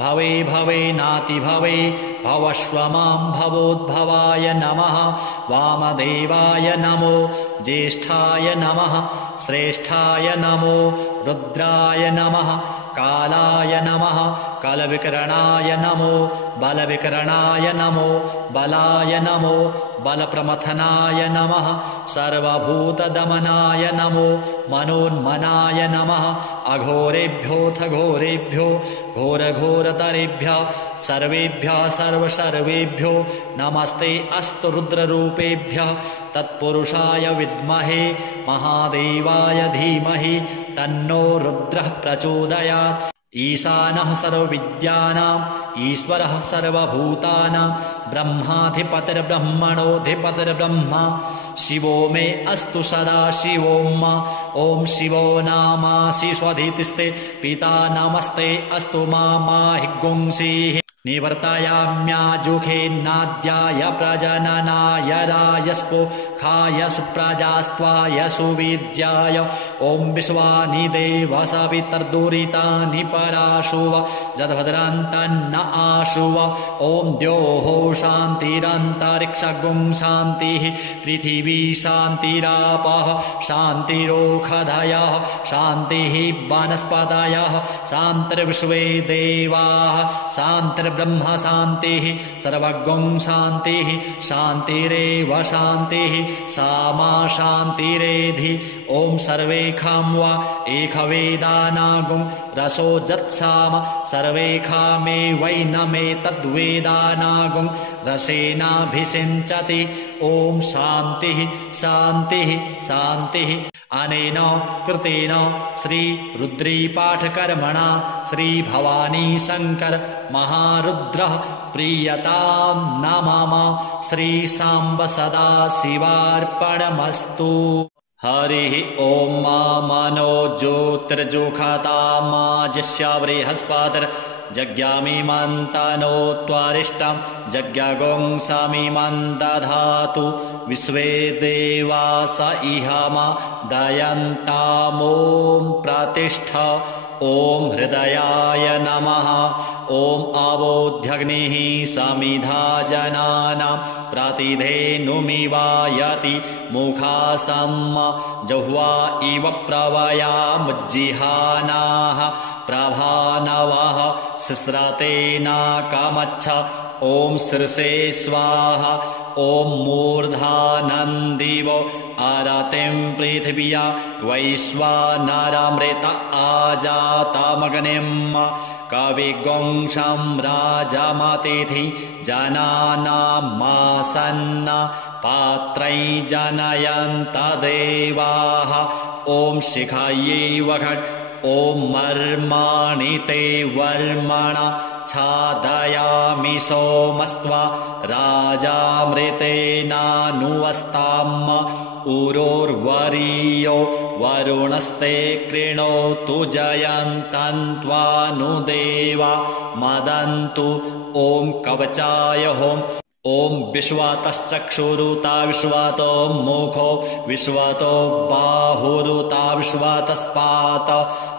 भवे भवे नाति भवे भवश्व मां भवोद्भवाय नमः वामदेवाय नमो ज्येष्ठाय नमः श्रेष्ठाय नमो रुद्राय नमः कालाय नमः कालविकरणाय नमो बलविकरणाय नमो बलाय नमो बलप्रमथनाय नमः सर्वभूतदमनाय नमो मनोन्मनाय नमः अघोरेभ्योऽथ घोरेभ्यो घोरघोरतरेभ्यः सर्वेभ्यः सर्वसर्वेभ्यो नमस्ते अस्तु रुद्ररूपेभ्यः तत्पुरुषाय विद्महे महादेवाय धीमहि तन्नो रुद्रः प्रचोदयात् ईशानः सर्वविद्यानाम् ईश्वरः सर्वभूतानां ब्रह्माधिपतिर्ब्रह्मणोऽधिपतिर्ब्रह्मा शिवो मे अस्तु सदा शिवोऽम ॐ शिवो नामासि स्वधितिस्ते पिता नमस्ते अस्तु माहि गुंसीः निवर्तयाम्याजुखेन्नाद्याय प्रजननाय रायस्पो खाय सुप्रजास्त्वाय सुवीर्याय ॐ विश्वानि देव सवितर्दुरितानि पराशुव जद्भद्रान्तन्न आशुव ॐ द्योः शान्तिरन्तरिक्षगुं शान्तिः पृथिवी शान्तिरापः शान्तिरोषधयः शान्तिः वनस्पतयः शान्तिर्विश्वे देवाः शान्तिर्ब्रह्म शान्तिः सर्वगुं शान्तिः शान्तिरेव शान्तिः सामा शान्तिरेधि ॐ सर्वेखां वा एकवेदानागुं रसो जत्साम सर्वेखामे वैनमे तद्वेदानागुं रसेनाभिषिञ्चति ॐ शान्तिः शान्तिः शान्तिः अनेन कृतेन श्री रुद्रीपाठकर्मणा श्री भवानी शंकर महारुद्रः प्रीयतां नमः श्री सांब सदा शिवार्पणमस्तु। हरिः ॐ मा मनो ज्योतिर्जुखता मा जस्य बृहस्पतिर्जज्ञामिमन्तनो त्वरिष्टं जज्ञगुं समिमं दधातु विश्वे देवा स इहमा दयन्तामों प्रतिष्ठ ॐ हृदयाय नमः ॐ अवोध्यग्निः समिधा जनानां प्रतिधेनुमिवायति मुखासम्म जह्वा इव प्रवयामुज्जिहानाः प्रभानवः सिस्रतेनाकमच्छ ॐ शीर्षे स्वाहा ॐ मूर्धानन्दिवो आरतिं पृथिव्या वैश्वानरमृत आजातमग्निं कविगुंशं राजमतिथि जनानामासन्न पात्रै जनयन्त देवाः ॐ शिखायै वघट् ॐ मर्माणि ते वर्मण छादयामि सोमस्त्वा राजामृतेनानुवस्ताम् उरोर्वरीयो वरुणस्ते कृणोतु जयन्तन्त्वानुदेवा मदन्तु ॐ कवचाय होम् ॐ विश्वातश्चक्षुरुता विश्वातो मुखो विश्वातो बाहुरुता विश्वातस्पात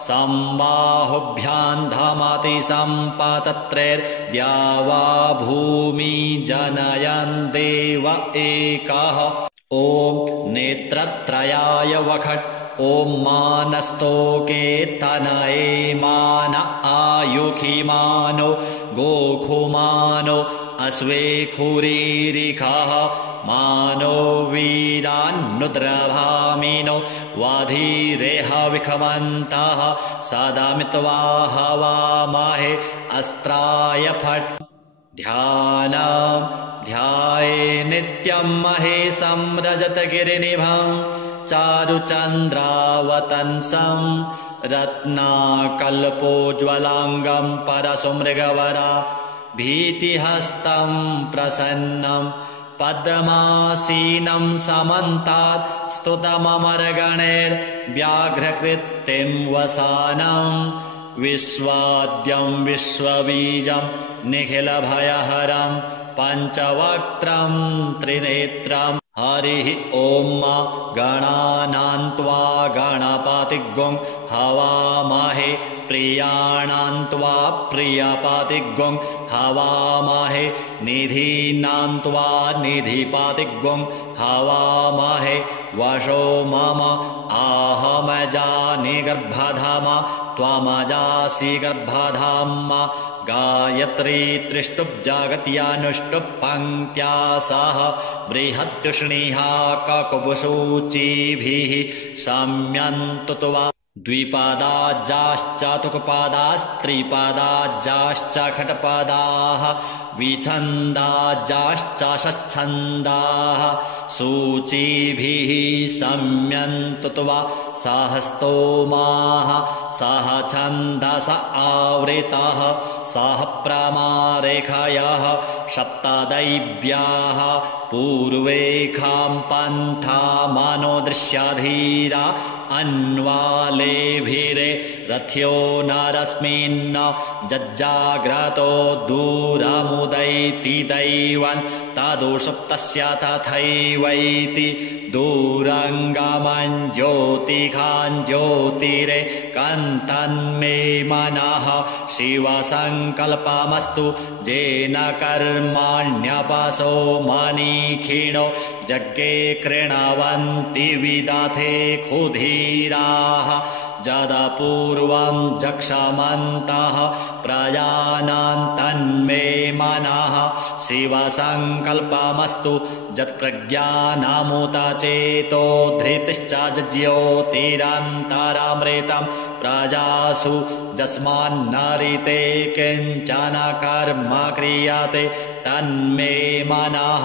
संबाहुभ्यां धमति सम्पातत्रैर्द्यावा भूमि जनयन् देव एकः ॐ नेत्रत्रयाय वखट् ॐ मानस्तोके तनये मान आयुखिमानो गोखुमानो अश्वेखुरीरिखः मानो वीरान्नुद्रभामिनो वाधीरेह विखमन्तः सदामित्वा हवामहे अस्त्राय फट् ध्यानं ध्याये नित्यं महेशं रजतगिरिनिभं चारुचन्द्रावतंसं रत्नाकल्पोज्ज्वलाङ्गं परशुमृगवरा भीतिहस्तं प्रसन्नं पद्मासीनं समन्तात् स्तुतममरगणैर्व्याघ्रकृत्तिं वसानं विश्वाद्यं विश्वबीजं निखिलभयहरं पञ्चवक्त्रं त्रिनेत्रं हरिः ॐ गणानां त्वा गणपतिगुं हवामहे प्रियाणां त्वा प्रियपतिगुं हवामहे निधीनान्त्वा निधिपातिग्वं हवामहे वशो मम आहमजानि गर्भधाम त्वमजासि गर्भधाम गायत्री त्रिष्टुप्जागत्यानुष्टुप् पङ्क्त्या सह बृहत्युष्णिः ककुबुसूचिभिः सम्यन्तुत्वा द्विपादाज्जाश्चातुकपादास्त्रिपादाज्जाश्च खट्पदाः विछन्दाज्जाश्च षच्छन्दाः सूचिभिः सम्यन्तुत्वा सह स्तोमाः सह छन्दस आवृतः सह प्रमारेखयः सप्तदैव्याः पूर्वेखां पन्था मनोदृश्यधीरा अन्वालेभिरे रथ्यो नरस्मिन्न जज्जाग्रतो दूरमुदैति दैवन् तदुषुप्तस्य तथैवैति दूरङ्गमन् ज्योतिखान् ज्योतिरे कन्तन्मे मनः शिवसङ्कल्पमस्तु जेन कर्माण्यपसो मनीखिणो जग्गे कृणवन्ति विदथे क्षुधीराः जदपूर्वं जक्षमन्तः प्रजानां तन्मे मनः शिवसङ्कल्पमस्तु जत्प्रज्ञानमुत चेतो धृतिश्च ज्योतिरन्तरामृतं प्रजासु जस्मान्नरिते किञ्चन कर्म क्रियते तन्मे मनः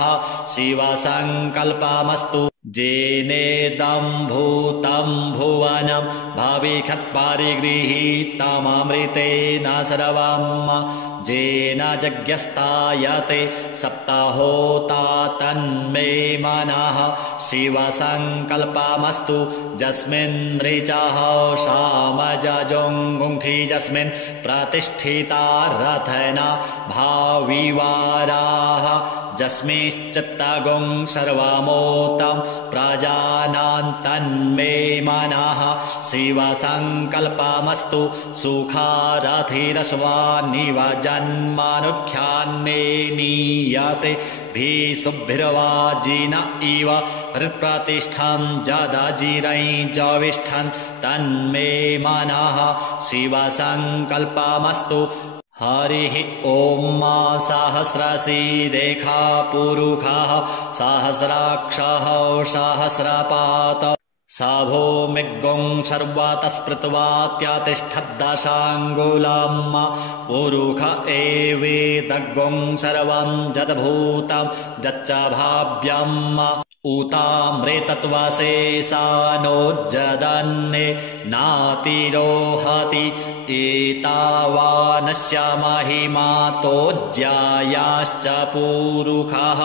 शिवसङ्कल्पमस्तु जेनेदं भूतं भुवनं भविखत्परिगृहीतममृतेन सर्वं जेन यज्ञस्तायते सप्ताहोता तन्मे मनः शिवसङ्कल्पमस्तु जस्मिन् ऋचः सामजजुङ्गुंखि जस्मिन् प्रतिष्ठिता रथना भाविवाराः जस्मिश्चित्तगुं सर्वमोतं प्रजानां तन्मे मनः शिवसङ्कल्पमस्तु सुखारथिरस्वानिव जन्मानुख्यान्ने नीयते भीषुभिर्वाजिन इव हृत्प्रतिष्ठं जदजिरै जविष्ठन् तन्मे मनः शिवसङ्कल्पमस्तु हरिः ॐ सहस्रशीरेखा पुरुषः सहस्राक्षः सहस्रपात साभौमिग्गुं सर्वतस्पृत्वात्यतिष्ठद्दशाङ्गुलं पुरुष एवेदग्गुं सर्वं जद्भूतं जच्च भाव्यम् उतामृतत्वशेषानोज्जदन्ने नातिरोहति एतावानस्य महिमातोज्यायाश्च पुरुषः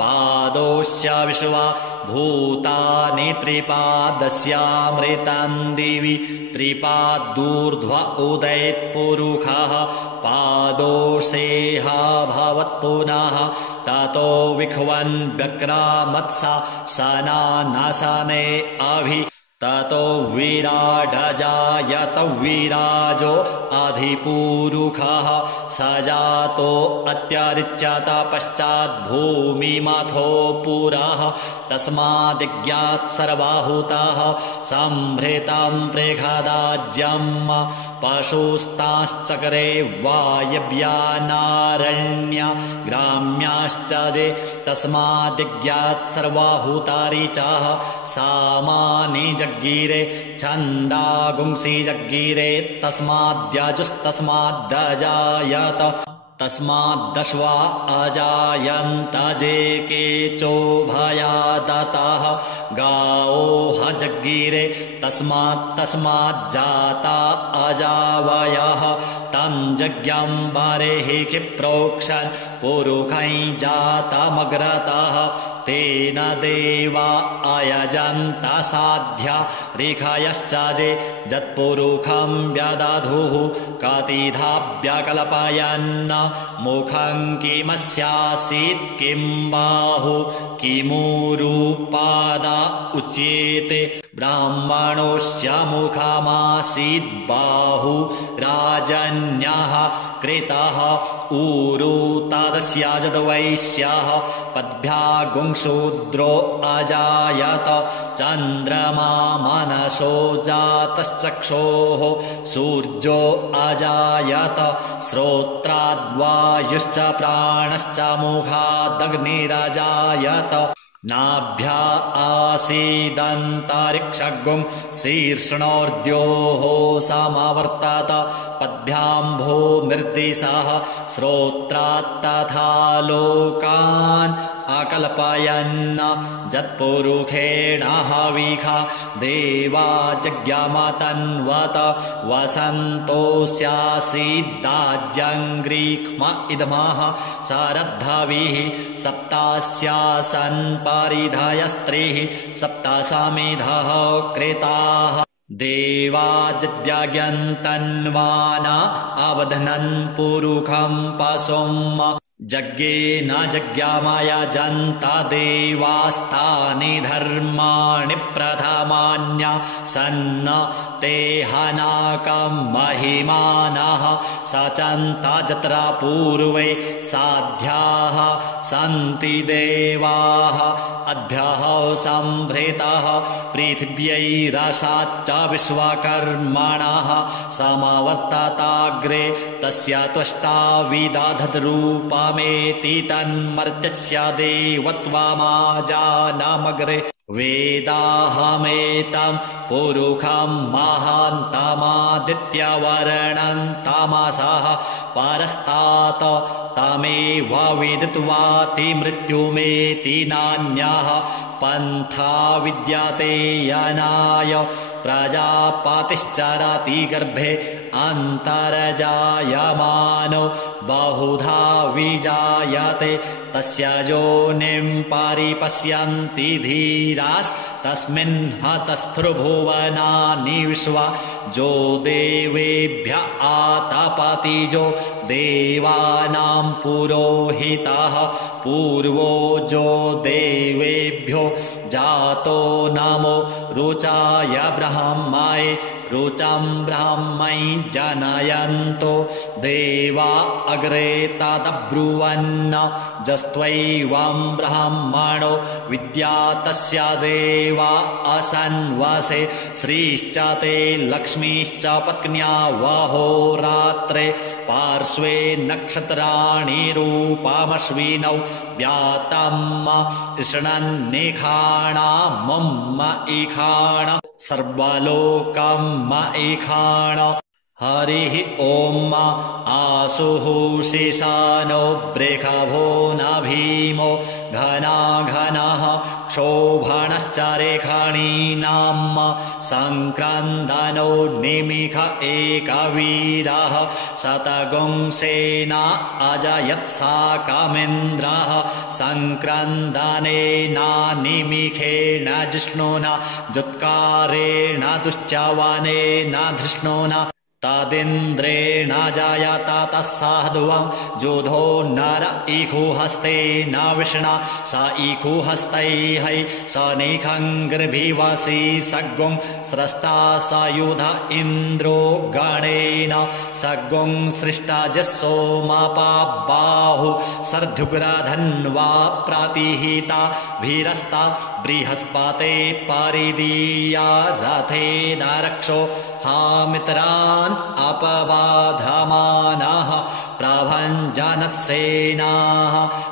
पादोश्च विश्वा भूतानि त्रिपादस्यामृतं दिवि त्रिपादूर्ध्व उदैत्पुरुषः पादोषेह भवत्पुनः ततो विख्वन् व्यक्रामत्सा सनानसने अभि ततो विराडजायत विराजो अधिपुरुषः सजातो अत्यरिच्यत पश्चात् भूमिमथो पुरः तस्मादिज्ञात् सर्वाहुताः संभृतं प्रेखदाज्यं पशुस्ताश्चक्रे वायव्यानारण्य ग्राम्याश्च जे तस्मादिज्ञात् सर्वाहुतारिचाः सामानि जग्गिरे छन्दागुंसि जग्गिरे तस्माद्यजुस्तस्माद्दजायत तस्माद्दश्वा अजायन्त जे केचोभयादतः गावोह जग्गिरे तस्माज्जाता अजावयः तं यज्ञं बरेः प्रोक्षन् पुरुषै जातमग्रतः तेन देवा अयजन्त साध्या ऋषयश्च जे जत्पुरुषं व्यदधुः कतिधा व्यकल्पयन् मुखं किमस्यासीत् किं बाहु किमुरुपादा उच्येते ब्राह्मणोऽस्य मुखमासीद्बाहु राजन्यः कृतः ऊरु तादस्याजद्वैश्यः पद्भ्यागुंशूद्रो अजायत चन्द्रमा मनसो जातश्चक्षोः सूर्यो अजायत श्रोत्राद्वायुश्च प्राणश्च मुखादग्निरजायत नाभ्या आसीदन्तरिक्षगुं शीर्ष्णोर्द्योः समवर्तत पद्भ्याम्भो मृद्दिशः श्रोत्रात्तथा लोकान् अकल्पयन् जत्पुरुषेण हविषा देवा जज्ञमतन्वत वसन्तोऽस्यासीदाज्यङ्ग्रीक्ष्म इदमः शरद्धविः सप्तास्यासन् परिधयस्त्रिः सप्तसमिधः कृताः देवाजज्ञन्तन्वाना अवध्नन् पुरुषं पशुम् यज्ञेन जज्ञामयजन्त देवास्तानि धर्माणि प्रथमान्या सन्न ते हनाकं महिमानः सचन्त जत्र पूर्वे साध्याः सन्ति देवाः अद्भ्यः संभृतः पृथिव्यैरसाच्च विश्वकर्मणः समवर्तताग्रे तस्य त्वष्टा विदधद्रूपमेति तन्मर्त्यस्य देवत्वमाजानमग्रे वेदाहमेतं पुरुषं महान्तमादित्यवर्णं तमसः परस्तात् तमेव विदित्वाति मृत्युमेति नान्यः पन्था विद्यते यनाय प्रजापतिश्चरति गर्भे अन्तर्जायमानो बहुधा विजायते तस्य योनिं परिपश्यन्ति धीरास्तस्मिन् हतस्थ्रुभुवनानि विश्वा जो देवेभ्य आतपतिजो देवानां पुरोहितः पूर्वो जो देवेभ्यो जातो नमो रुचाय ब्रह्मणे रुचं ब्रह्मै जनयन्तो देवा अग्रे तदब्रुवन् जस्त्वैवं ब्रह्मणो विद्या तस्य देवा असन्वसे श्रीश्च ते लक्ष्मीश्च पत्न्या वहोरात्रे पार्श्वे नक्षत्राणि रूपमश्विनौ व्यातम् इषणन्निखाणामुम्म इखाण सर्वलोकं इखाण हरिः ॐ आसुः शिशानो बृखभो न भीमो घनाघनः क्षोभणश्च रेखणीनां सङ्क्रन्दनो निमिष एकवीरः शतगुंसेना अजयत्साकमिन्द्रः सङ्क्रन्दनेन निमिषेण जिष्णुना जुत्कारेण दुश्चवनेन धृष्णुना तदिन्द्रेण जायत तत्साधुवं जोधो नर इखुहस्तेन विष्णा स इखुहस्तैः स निखङ्गर्भिवसी सग्गुं स्रष्टा स युध इन्द्रो गणेन सग्गुं सृष्टा जस्सोमपाबाहु सर्धुग्रधन्वा प्रतिहिता भीरस्ता बृहस्पते परिदीया रथेन रक्षो हामित्रान् अपबाधमानः प्रभञ्जनत्सेनाः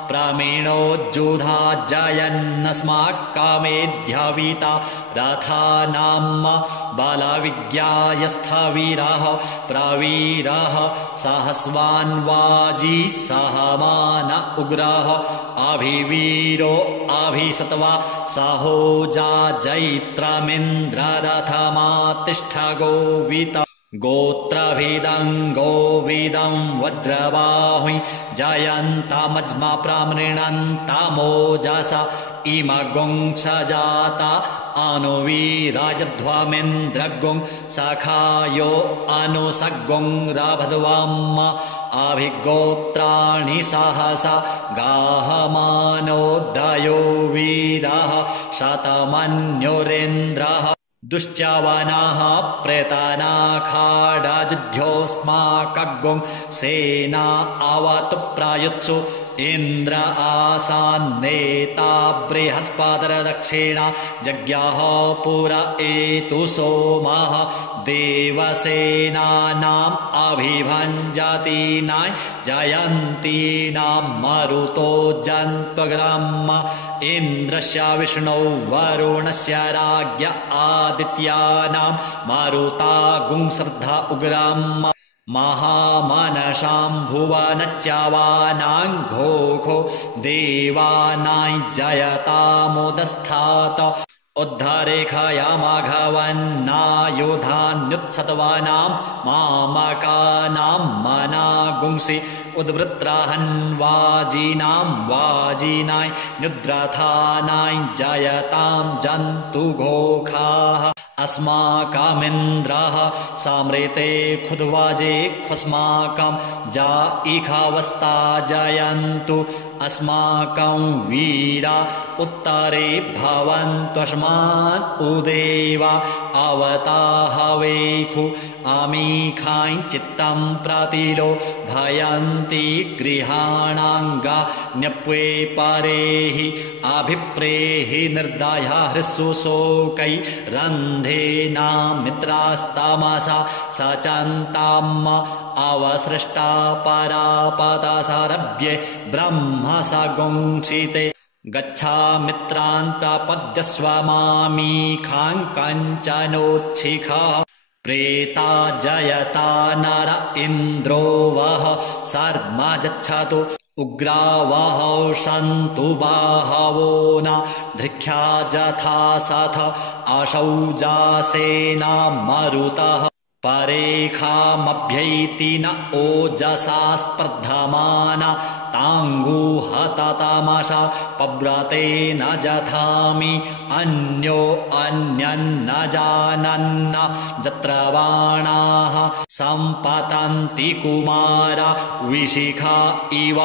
प्रमीणोज्जुधा जयन्नस्माकमेध्यविता रथानां बलविज्ञायस्थवीरः प्रवीरः सहस्वान्वाजी सहमान उग्रः अभिवीरो अभिसत्वा सहोजा जैत्रमिन्द्ररथमातिष्ठ गोवित गोत्रभिदं गोविदं वज्रबाहुं जयन्तमज्मा प्रामृणन्तमोजसा इमगुं सजाता अनुवीराजध्वमिन्द्रगुं सखायो अनुसगुं रभध्वम् अभिगोत्राणि सहसा गाहमानोदयो वीरः शतमन्युरेन्द्रः दुश्चावानाः प्रेतानाखाडाजुध्योऽस्माकग्गुं सेना आवतु प्रायुत्सु इन्द्र आसान्नेता बृहस्पतिर्दक्षिणा जज्ञाः पुरा एतु सोमः देवसेनानाम् अभिभञ्जतीनां जयन्तीनां मरुतो जन्त्वग्राम इन्द्रस्य विष्णौ वरुणस्य राज्ञ आदित्यानां मरुता गुंसर्धा उग्राम महामनसां भुवनच्यवानां घोघो देवानां जयतामुदस्थात उद्धरेखया माघवन्नायुधान्युत्सत्वानां मामकानां मनागुंसि उद्वृत्राहन्वाजीनां वाजीनां न्युद्रथानां जयतां जन्तुघोखाः अस्माकमिन्द्रः समृते खुद्वाजे ख्वस्माकं जा इखावस्ता जयन्तु अस्माकं वीरा उत्तरे भवन्त्वस्मान् उदेवा अवताहवेखु आमीखां चित्तं प्रतिलो भयन्ति गृहाणाङ्गा न्यप्वे परेहि अभिप्रेहि निर्दया हृत्सु शोकै रन्धेना मित्रास्तामसा सचन्ताम् अवसृष्टा परापदसरभ्ये ब्रह्म सगुंसिते गच्छा मित्रान् प्रपद्यस्व मामीखां कञ्चनोच्छिखा प्रेता जयता नर इन्द्रो वः सर्मा गच्छतु उग्रावः सन्तु बाहवो न धृख्या जथा सथ अशौजासेना मरुतः परेखामभ्यैति न ओजसा स्पर्धमाना ताङ्गुहततमसा पव्रतेन जथामि अन्यो अन्यन्न जानन्न जत्रवाणाः सम्पतन्ति कुमारा विशिखा इव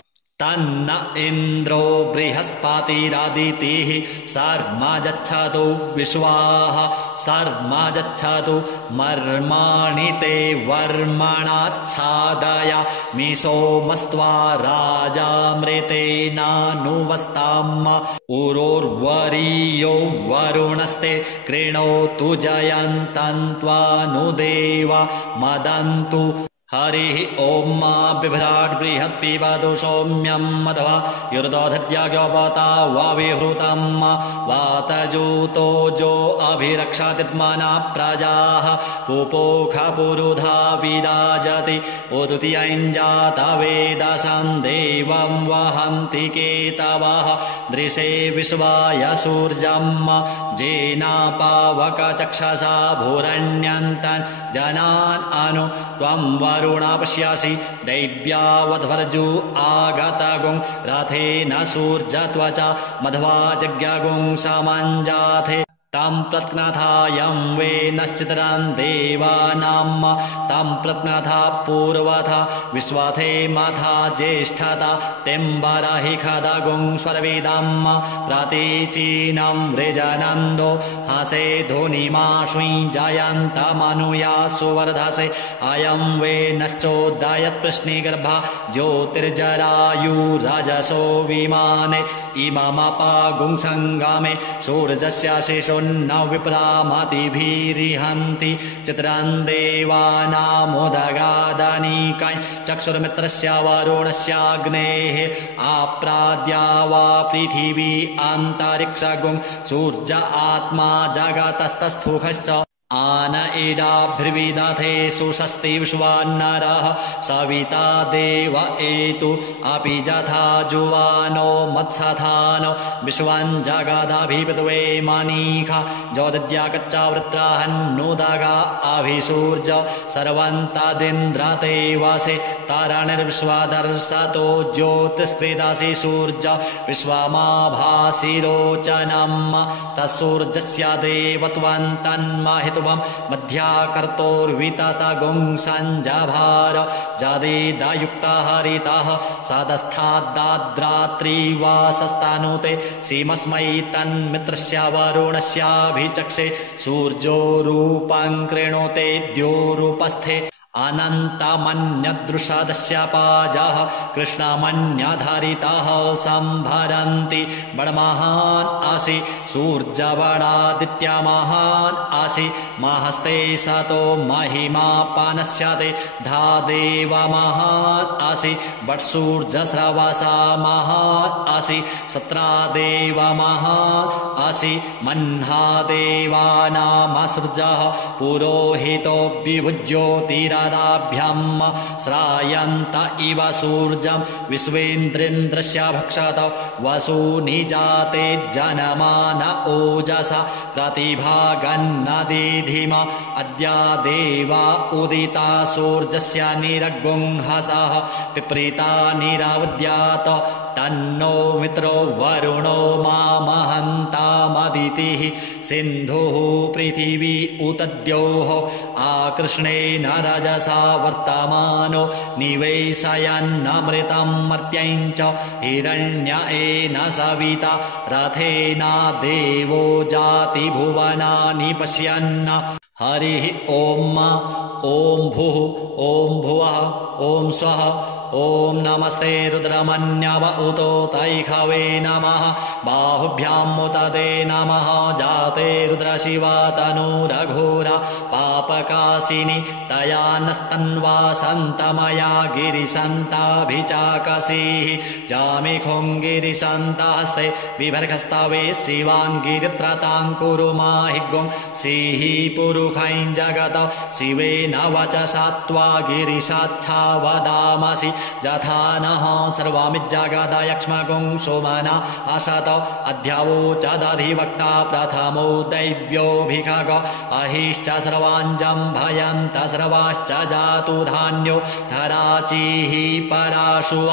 तन्न इन्द्रो बृहस्पतिरादितिः सर्मा गच्छतु विश्वाः सर्मा गच्छतु मर्माणि ते वर्मणाच्छादय मिसोमस्त्वा राजामृतेनानुवस्ताम् उरोर्वरीयो वरुणस्ते कृणोतु जयन्तन्त्वानुदेव मदन्तु हरिः ॐ मा बिभ्राट् बृहत् पिबतु सौम्यम् अथवा युर्दोधद्याज्ञोपता वाविहृतं वातजूतो जो अभिरक्षातित्मना प्रजाः पुपोख पुरुधा विराजति उदुतियञ्जातवेदसं देवं वहन्ति केतवः दृशे विश्वाय सूर्यं जेनापावकचक्षसा भूरण्यन्तन् जनान् अनु त्वं वरुणा पश्यासि दैव्यावध्वर्जु आगतगुं रथेन सूर्यत्वचा मध्वा जज्ञगुं समञ्जाथे तं प्रत्नथायं वेनश्चितरं देवानां तं प्रत्नथा पूर्वथा विश्वाथे मथा ज्येष्ठता तेम्बरहि खदगुं स्वरविदं प्रतीचीनं वृजनन्दो हसे ध्वनिमाश्वी जयन्तमनुया सुवर्धसे अयं वेनश्चोदयत्प्रश्निगर्भा ज्योतिर्जरायुरजसो विमाने इममपागुं सङ्गमे सूर्यस्य शिशो न विप्रामतिभिरिहन्ति चित्रं देवानामुदगादनीकाय चक्षुर्मित्रस्य वरुणस्याग्नेः आप्राद्या वा पृथिवी अन्तरिक्षगुं सूर्य आत्मा जगतस्तस्थुखश्च आन इडाभिर्विदधे सुषस्ति विश्वान्नरः सविता देव एतु अपि जथा जुवानो मत्सथानो विश्वं जगदभिपद्वे मनीखा ज्योतिद्यागच्चा वृत्राहन्नुदगा अभिसूर्ज सर्वं तदिन्द्रते वसे तरणिर्विश्वदर्शतो ज्योतिष्कृदसि सूर्य विश्वमाभासि रोचनं तत्सूर्यस्य देवत्वं तन्महित ऋत्वं मध्याकर्तोर्विततगुं सञ्जभार जादेदायुक्ता हरितः सदस्थाद्दाद्रात्रिवासस्तानुते सीमस्मै तन्मित्रस्य वरुणस्याभिचक्षे सूर्यो रूपं कृणोते द्योरूपस्थे अनन्तमन्यदृषदस्य पाजाः कृष्णमन्यधारिताः सम्भरन्ति बडमहान् असि सूर्यबडादित्यमहान् असि महस्ते सतो महिमापनस्यते धादेवमहान् असि बट्सूर्यस्रवसा महान् असि सत्रादेवमहान् असि मह्नादेवानामसृजः पुरोहितो विभुज्योतिरा दाभ्यम् श्रायन्त इव सूर्यं विश्वेन्द्रेन्द्रस्य भक्षत वसूनिजाते जनमान ओजसा प्रतिभागन्नदीधिम अद्य देवा उदिता सूर्यस्य निरगुंहसः पिप्रीता निरावद्यात तन्नो मित्रो वरुणो मामहन्तामदितिः सिन्धुः पृथिवी उतद्योः आकृष्णेन रजसा वर्तमानो निवेशयन्नमृतं मर्त्यञ्च हिरण्येन सविता रथेन देवो जातिभुवनानि पश्यन् हरिः ॐ ॐ भुः ॐ भुवः ॐ स्वः ॐ नमस्ते रुद्रमन्यव उतो तैखवे नमः बाहुभ्याम् उतते नमः जाते रुद्रशिवा तनूरघोरा पापकाशिनी तया नस्तन्वा सन्तमया गिरिसन्ताभिचाकसीः जामिखुङ्गिरिसन्तहस्ते बिभर्गस्तवे शिवाङ्गिरित्रताङ्कुरु माहिगुं सिः पुरुखैं जगत शिवेन वचसा त्वा गिरिशाच्छा वदामसि यथा नः सर्वमिज्जगदयक्ष्मगुं सोमना असत अध्यावोचदधिवक्ता प्रथमो दैव्योऽभिखग अहिश्च सर्वाञ्जं भयन्त सर्वाश्च जातु धान्यो धराचिः पराशुव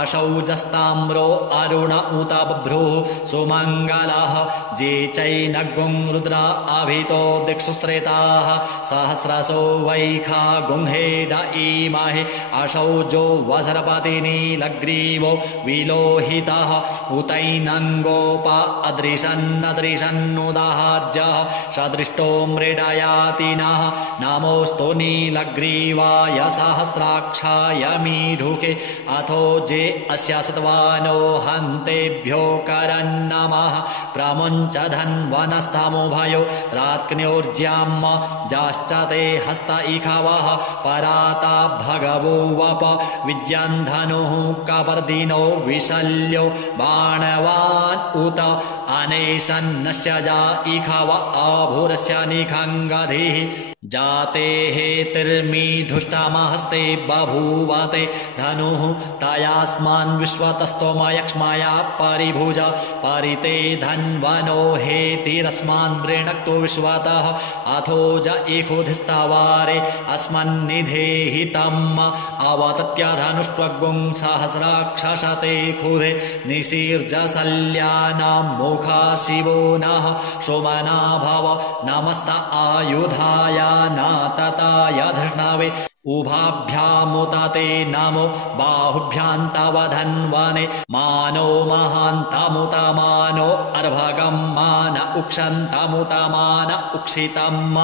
अशौजस्ताम्रो अरुण उत बभ्रुः सुमङ्गलः जे चैनगुं रुद्रा अभितो दिक्षुश्रेताः सहस्रशो वैखा गुंहेड ईमहे अशौजो वसरपतिनीलग्रीवो विलोहितः उतैनङ्गोप अदृशन्नदृशन्नुदाहार्यः सदृष्टो मृडयातिनः नमोऽस्तु नीलग्रीवाय सहस्राक्षाय मीढुके अथो जे अस्य सत्वानो हन्तेभ्यो करन्नमः प्रमुञ्च धन्वनस्तमुभयो रात्न्योर्ज्याम् जाश्च ते हस्त इखवः पराता भगवो वप विज्यन्धनुः कपर्दिनो विशल्यो बाणवान् उत अनेशन्नस्य जा इखव आभुरस्य निखङ्गधिः जाते हेतिर्मीढुष्टमहस्ते बभूवते धनुः तयास्मान् विश्वतस्तोमयक्ष्मया परिभुज परिते धन्वनो हेतिरस्मान् वृणक्तो विश्वतः अथो ज इखुधिस्तवारे अस्मन्निधेहितम् अवतत्य धनुष्ट्वगुं सहस्राक्षसते खुधे निशीर्जशल्यानां मुखा शिवो नः सोमना भव नमस्त आयुधाय नातताय धृष्णवे उभाभ्यामुतते नमो बाहुभ्यां तव धन्वने मानो महान्तमुतमानो अर्भगं मान उक्षन्तमुतमान उक्षितम्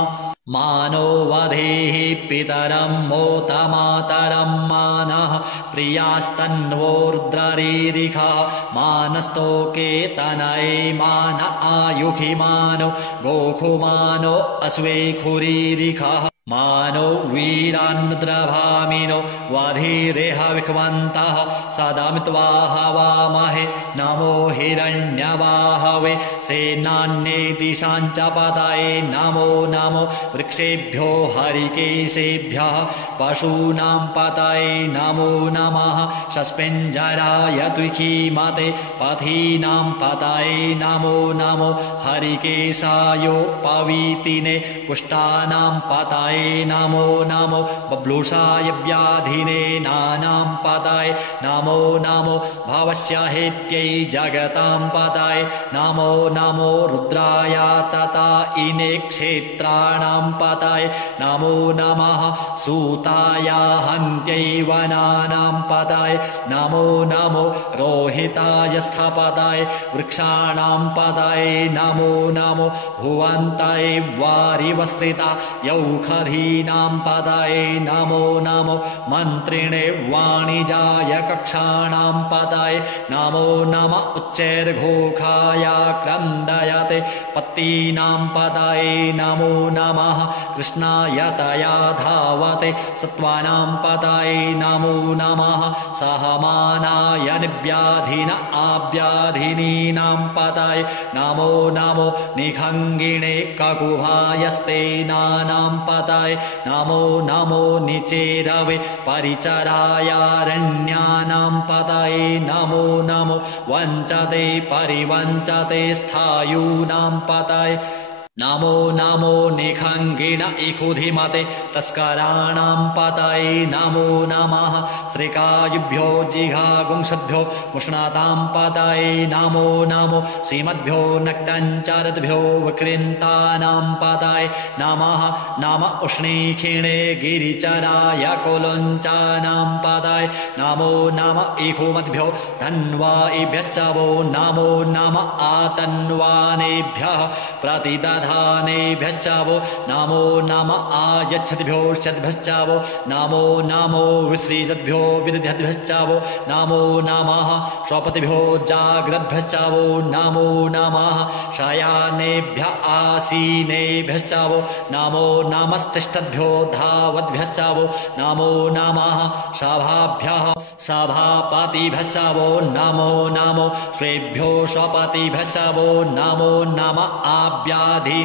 मानो वधेः पितरं मोतमातरं मानः प्रियास्तन्वोर्द्ररीरिखः मानस्तोके तनये मान आयुखि मानो गोखुमानो अश्वेखुरीरिखः मानो वीरान्मुद्रभामिनो वधीरेह विक्वन्तः सदामित्वा हवामहे नमो हिरण्यवाहवे सेनान्ये दिशाञ्च पतये नमो नमो वृक्षेभ्यो हरिकेशेभ्यः पशूनां पतये नमो नमः शस्पिञ्जराय त्विखीमते पथीनां पतये नमो नमो हरिकेशायो पवीतिने पुष्टानां पतये पदाय नमो नमो बब्लूषाय व्याधिने नानां पदाय नमो नमो भवस्य हेत्यै जगतां पदाय नमो नमो रुद्राय तथा इने क्षेत्राणां पदाय नमो नमः सूताय हन्त्यै वनानां पदाय नमो नमो रोहिताय स्थपदाय वृक्षाणां पदाय नमो नमो भुवन्ताय वारिवस्त्रिता यौखधीनां पदाय नमो नमो मन्त्रिणे वाणिजाय कक्षाणां पदाय नमो नम उच्चैर्घोखाय क्रन्दयते पत्तीनां पदाय नमो नमः कृष्णाय तया धावते सत्त्वानां पदाय नमो नमः सहमानाय निव्याधिन आव्याधिनीनां पदाय नमो नमो निखङ्गिणे ककुभायस्तेनानां पदाय नमो नमो निचेरवे परिचरायारण्यानां पदाय नमो नमो वञ्चते परिवञ्चते स्थायूनां पदाय नमो नमो निखङ्गिण इखुधिमते तस्कराणां पदाय नमो नमः श्रीकायुभ्यो जिघागुंसद्भ्यो मुष्णातां पदाय नमो नमो श्रीमद्भ्यो नक्तञ्चरद्भ्यो विकृन्तानां पदाय नमः नम उष्णीखिणे गिरिचराय कुलञ्चानां पदाय नमो नम इखुमद्भ्यो धन्वाइभ्यश्च वो नमो नम आतन्वानेभ्यः प्रतिदध धानेभ्यश्च वो नमो नम आयच्छद्भ्यो षद्भ्यश्च वो नमो नमो विसृजद्भ्यो विदध्यद्भ्यश्च वो नमो नमः स्वपतिभ्यो जाग्रद्भ्यश्च वो नमो नमः शयानेभ्य आसीनेभ्यश्च वो नमो नमस्तिष्ठद्भ्यो धावद्भ्यश्च वो नमो नमः सभाभ्यः सभापतिभ्यश्च वो नमो नमो स्वेभ्यो स्वपतिभ्यश्च वो नमो नम आव्याधि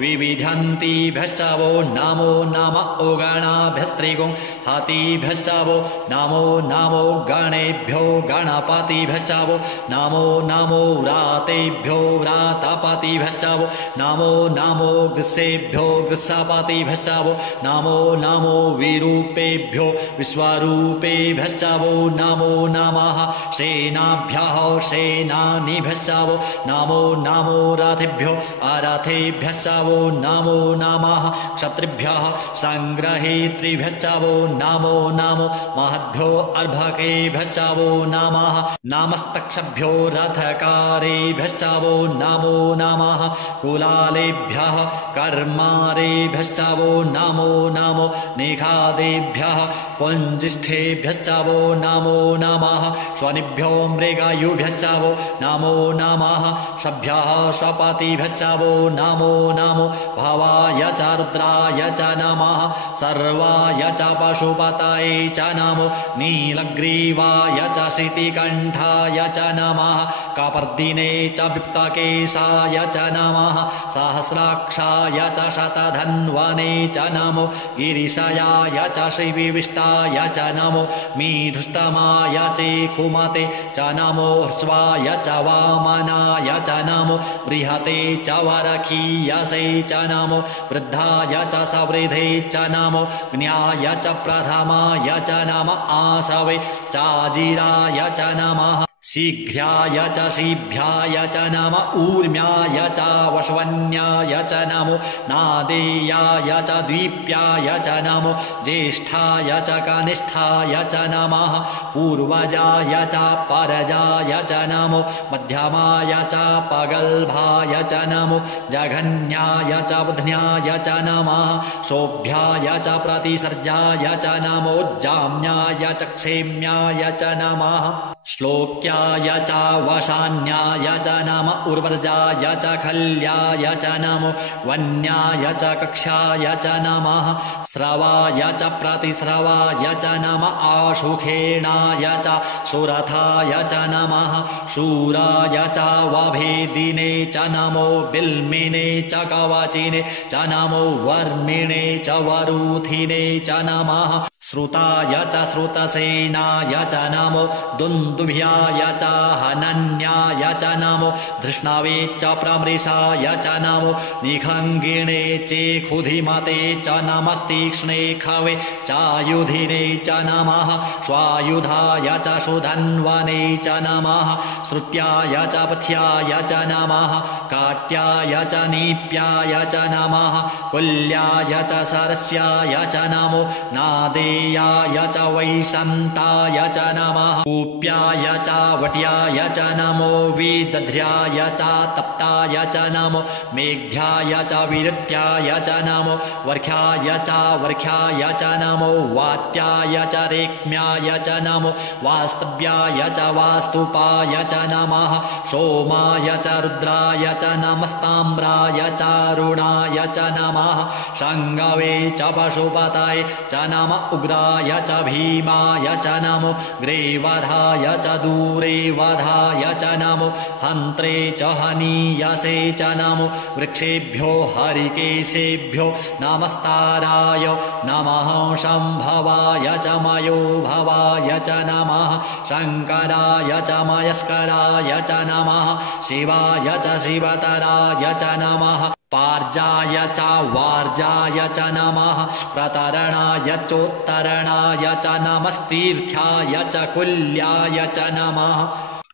विविधन्तिभ्यश्च वो नमो नम उगणाभ्यस्त्रिगुं हतिभ्यश्च वो नमो नमो गणेभ्यो गणपतिभ्यश्च वो नमो नमो व्रातेभ्यो व्रातपतिभ्यश्च वो नमो नमो ग्रीसेभ्यो ग्रीसपतिभ्यश्च वो नमो नमो विरूपेभ्यो विश्वरूपेभ्यश्च वो नमो नमः सेनाभ्यः सेनानिभ्यश्च वो नमो नमो रथेभ्यो रथेभ्यश्च वो नमो नमः क्षत्रिभ्यः संग्रहेत्रिभ्यश्च वो नमो नमो महद्भ्यो अर्भकेभ्यश्च वो नमः नमस्तक्षभ्यो रथकारेभ्यश्च वो नमो नमः कुलालेभ्यः कर्मारेभ्यश्च वो नमो नमो निखादेभ्यः पुञ्जिष्ठेभ्यश्च वो नमो नमः स्वनिभ्यो मृगयुभ्यश्च वो नमो नमः स्वभ्यः स्वपतिभ्यश्च वो नमो नमो भवाय च रुद्राय च नमः सर्वाय च पशुपतये च नमो नीलग्रीवाय च शितिकण्ठाय च नमः कपर्दिने च विप्तकेशाय च नमः सहस्राक्षाय च शतधन्वने च नमो गिरिशयाय च श्रीविष्टाय च नमो मीढुष्टमाय चेखुमते च नमो ह्रस्वाय च वामनाय च नमो बृहते च वरखीयसे च नमो वृद्धाय च सवृधे च नमो ज्ञाय च प्रथमाय च नम आसवे चाजिराय च नमः शीघ्राय च शीभ्याय च नम ऊर्म्याय च वश्वन्याय च नमो नादेयाय च द्वीप्याय च नमो ज्येष्ठाय च कनिष्ठाय च नमः पूर्वजाय च परजाय च नमो मध्यमाय च पगल्भाय च नमो जघन्याय च बुध्न्याय च नमः शोभ्याय च प्रतिसर्जाय च नमो जाम्याय च क्षेम्याय च नमः श्लोक्याय च वशान्याय च नम उर्वर्जाय च खल्याय च नमो वन्याय च कक्षाय च नमः स्रवाय च प्रतिस्रवाय च नम आशुखेणाय च सुरथाय च नमः शूराय च वभेदिने च नमो बिल्मिने च कवचिने च नमो वर्मिणे च वरूथिने च नमः श्रुताय च श्रुतसेनाय च नमो दुन्दुभ्याय च हनन्याय च नमो धृष्णावे च प्रमृषाय च नमो निखङ्गिणे चेखुधिमते च नमस्तीक्ष्णे खवे चायुधिने च नमः स्वायुधाय च सुधन्वने च नमः श्रुत्याय च पथ्याय च नमः काट्याय च नीप्याय च नमः कुल्याय च सरस्याय च नमो नादेयाय च वैशन्ताय च नमः कूप्याय च वट्याय च नमो विदध्र्याय च तप्ताय च नमो मेघ्याय च विरुत्याय च नमो वर्ख्याय च वर्ख्याय च नमो वात्याय च रेक्म्याय च नमो वास्तव्याय च वास्तुपाय च नमः सोमाय च रुद्राय च नमस्ताम्राय च रुणाय च नमः शङ्गवे च पशुपतये च नम उग्राय च भीमाय च नमो ग्रीवधाय च दूरे वधाय च नमो हन्त्रे च हनीयसे च नमो वृक्षेभ्यो हरिकेशेभ्यो नमस्ताराय नमः शम्भवाय च मयो भवाय च नमः शङ्कराय च मयस्कराय च नमः शिवाय च शिवतराय च नमः पार्जाय च वार्जाय च नमः प्रतरणाय चोत्तरणाय च नमस्तीर्थ्याय च कुल्याय च नमः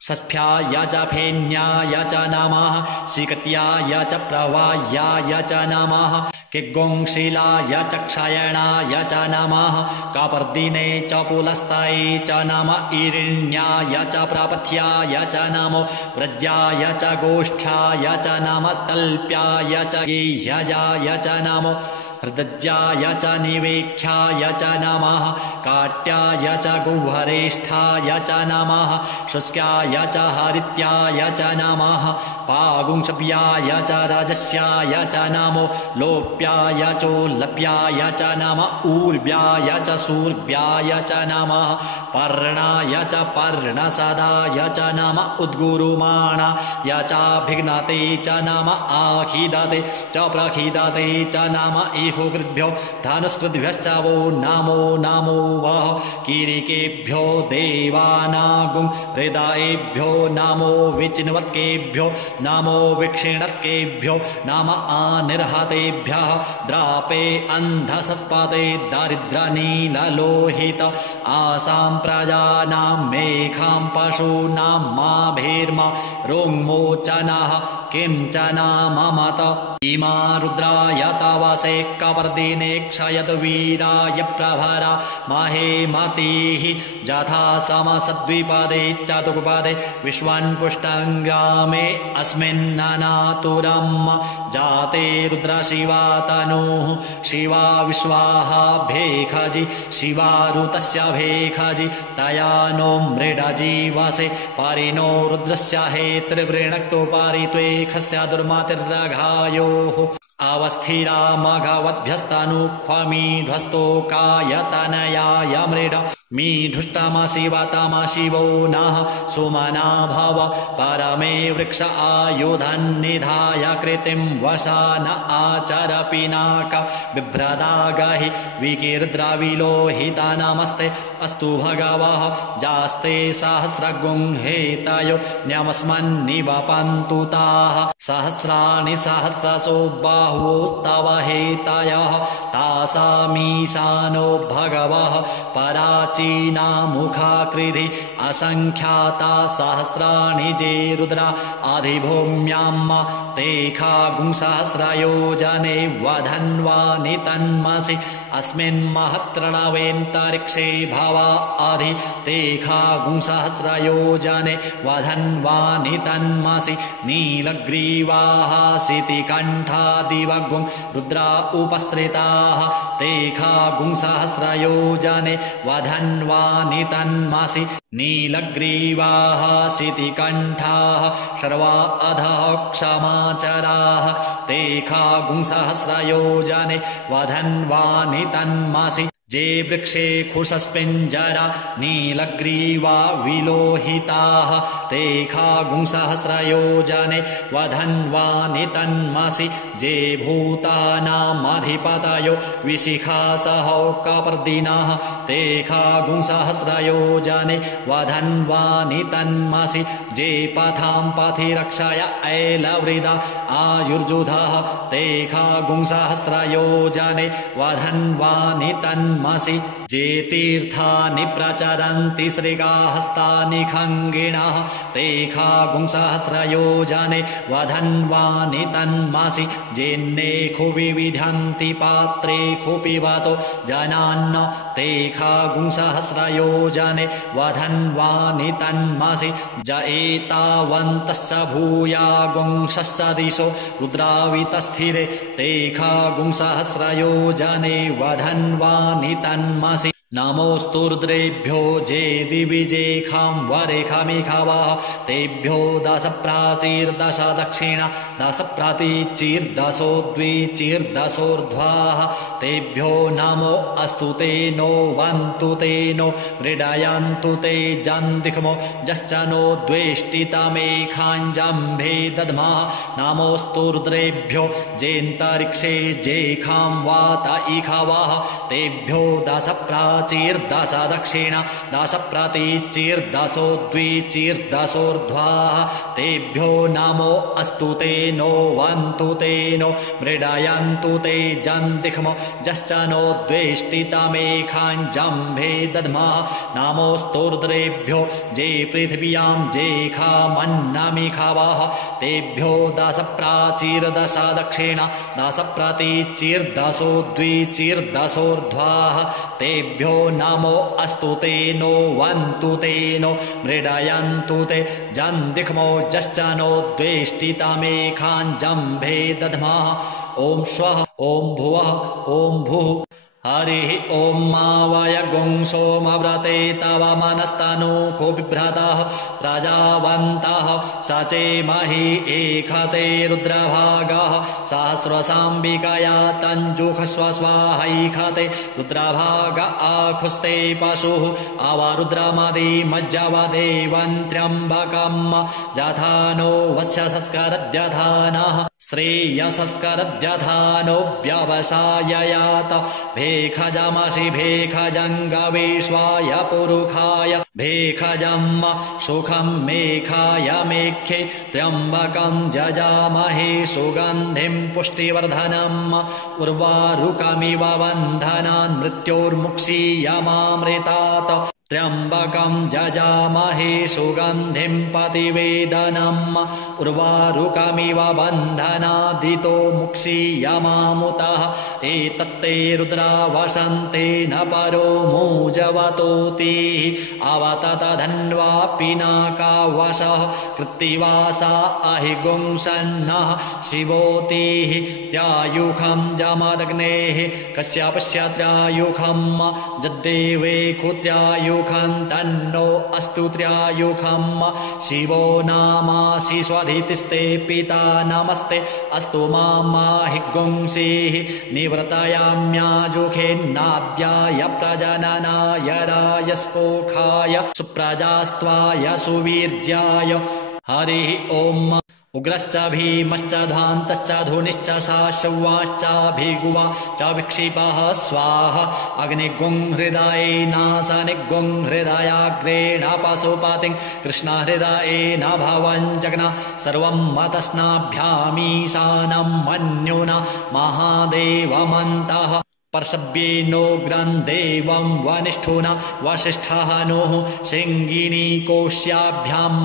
सस्फ्याय च फेन्याय च नमः शिकत्याय च प्रवाह्याय च नमः किग्गुंशिलाय च क्षयणाय च नमः कपर्दिने च पुलस्तये च नम ईरिण्याय च प्रपथ्याय च नमो व्रज्याय च गोष्ठ्याय च नमस्तल्प्याय च गेह्यजाय च नमो हृदज्याय च निवेख्याय च नमः काट्याय च गुह्वरेष्ठाय च नमः शुष्क्याय च हरित्याय च नमः पागुंशव्याय च रजस्याय च नमो लोप्याय चोल्लप्याय च नमः ऊर्व्याय च सूर्व्याय च नमः पर्णाय च पर्णसदाय च नमः उद्गुरुमाणाय चाभिघ्नते च नमः आखिदते च प्रखिदते च नमः इहुकृद्भ्यो धनुष्कृद्भ्यश्च वो नमो नमो वः कीरिकेभ्यो देवानागुं हृदयेभ्यो नमो विचिन्वत्केभ्यो नमो विक्षिणत्केभ्यो नम आनिर्हतेभ्यः द्रापे अन्धसस्पते दरिद्रनीललोहित आसां प्रजानां मेघां पशूनां माभिर्मा रोङ्मोचनः किञ्चन ममत इमा रुद्राय तवसे कपर्दिने क्षयतु वीराय प्रभरा महेमतिः जथा समसद्विपदे चतुर्पदे विश्वन् पुष्टङ्ग्रामे अस्मिन्ननातुरम् जाते रुद्रशिवा तनुः शिवा विश्वाः भेखजि शिवारुतस्य भेखजि तया नो मृडजीवसे परिणो रुद्रस्य हेतृवृणक्तो पारित्वेखस्य दुर्मतिर्रघायोः अवस्थिरा मघवद्भ्यस्तनुक्ष्वमीध्वस्तोकायतनयाय मृड मीढुष्टमशिवतम शिवो नः सुमना भव परमे वृक्ष आयुधन्निधाय कृतिं वशा न आचर पिनाक बिभ्रदागहि विकीर्द्रविलोहिता नमस्ते अस्तु भगवः जास्ते सहस्रगुंहेतयो न्यमस्मन्निवपन्तु ताः सहस्राणि सहस्रशो बाहुस्तव हेतयः तासामीशानो भगवः पराचीना मुखाकृधि असंख्याता सहस्राणि जे रुद्रा अधिभूम्याम् तेखागुंसहस्रयोजने वधन्वानि तन्मसि अस्मिन् महत्रणवेन्तरिक्षे भवा अधि तेखागुंसहस्रयोजने वधन्वानि तन्मसि नीलग्रीवाः सितिकण्ठादिवगुं रुद्रा उपस्थिताः तेखागुंसहस्रयोजने वधन्वानि तन्मसि नीलग्रीवाः सितिकण्ठाः शर्वा अधः क्षमाचराः तेखागुंसहस्रयोजने वधन्वानि तन्मसि जे वृक्षे खुशस्पिञ्जरा नीलग्रीवा विलोहिताः ते खागुंसहस्रयोजने वधन्वानि तन्मसि जे भूतानामधिपतयो विशिखासहौकपर्दिनः ते खागुंसहस्रयोजने वधन्वानि तन्मसि जे पथां पथि रक्षय ऐलवृदा आयुर्जुधः ते खागुंसहस्रयोजने वधन्वानि तन्मसि जे तीर्थानि प्रचरन्ति श्रीगाहस्तानि खङ्गिणः ते खागुंसहस्रयोजने वधन्वानि तन्मसि जेन्नेखु विविधन्ति पात्रेखु पिबतो जनान्न ते खागुंसहस्रयोजने वधन्वानि तन्मसि ज एतावन्तश्च भूयागुंसश्च दिशो रुद्रावितस्थिरे ते खागुंसहस्रयोजने वधन्वानि तन्मसि नमोऽस्तु रुद्रेभ्यो जे दिविजेखां वरेखामिखावाः तेभ्यो दश प्राचीर्दश दक्षिणा दश प्रातीचीर्दशोद्विचीर्दशोर्ध्वाः तेभ्यो नमो अस्तु ते नो वन्तु ते नो मृडयन्तु ते जन्दिख्मो जश्च नो द्वेष्टितमेखाञ्जम्भे दद्मः नमोऽस्तु रुद्रेभ्यो जेऽन्तरिक्षे जेखां वात इखावाः तेभ्यो दश प्राचीर्दश दक्षिणा दश प्रातीचीर्दशोद्विचीर्दशोर्ध्वाः तेभ्यो नमो अस्तु ते नो वन्तु ते नो मृडयन्तु ते जन्दिख्मो जश्च नो द्वेष्टितमेखाञ्जम्भे दद्मः नमोऽस्तु रुद्रेभ्यो जे पृथिव्यां जेखामन्नमिखावाः तेभ्यो दश प्राचीर्दश दक्षिणा दश प्रातीचीर्दशोद्विचीर्दशोर्ध्वाः तेभ्यो नमो अस्तु ते नो वन्तु ते नो मृडयन्तु ते जन्दिख्मो जश्च नो द्वेष्टितमेखाञ्जम्भे दद्मः ॐ स्वः ॐ भुवः ॐ भुः हरिः ॐ मा वय गुंसोमव्रते तव मनस्तनूखो बिभ्रतः प्रजावन्तः सचेमहि एखते रुद्रभागः सहस्रसाम्बिकया तञ्जुषस्व स्वाहैखते रुद्रभाग आखुस्ते पशुः अवरुद्रमदीमज्जवदेवं त्र्यम्बकं जथानो वत्स्यसस्करद्यथानः श्रेयसस्करद्यथानो व्यवसाययात भेखजमसि भेखजङ्गवेश्वाय पुरुखाय भेखजम् सुखं मेखाय मेख्ये त्र्यम्बकं जजामहे सुगन्धिं पुष्टिवर्धनम् उर्वारुकमिव बन्धनान् मृत्योर्मुक्षीयमामृतात् त्र्यम्बकं जजामहे सुगन्धिं पतिवेदनम् उर्वारुकमिव बन्धनादितो मुक्षीयमामुतः एतत्ते रुद्रा वसन्तेन परो मूजवतोतिः अवततधन्वा पिनाकावशः कृत्तिवासा अहिगुंसन्नः शिवोतिः त्र्यायुखं जमदग्नेः कश्यपस्य त्र्यायुखं जद्देवे खुत्र्यायुखं तन्नो अस्तु त्र्यायुखं शिवो नामासि स्वधितिस्ते पिता नमस्ते अस्तु माहि गुंसीः निवर्तयाम्याजुखेन्नाद्याय प्रजननाय रायस्पोखाय सुप्रजास्त्वाय सुवीर्याय हरिः ॐ उग्रश्च भीमश्च धान्तश्च धुनिश्च साशवाश्चाभिगुवा च विक्षिपः स्वाहा अग्निगुंहृदयेनासनिगुं हृदयाग्रेण पशुपतिं कृष्णहृदयेन भवन् जग्ना सर्वं मतस्नाभ्यामीशानं मन्युना महादेवमन्तः पर्शव्येनोग्रं देवं वनिष्ठुना वसिष्ठः नोः सिंगिनी कोश्याभ्याम्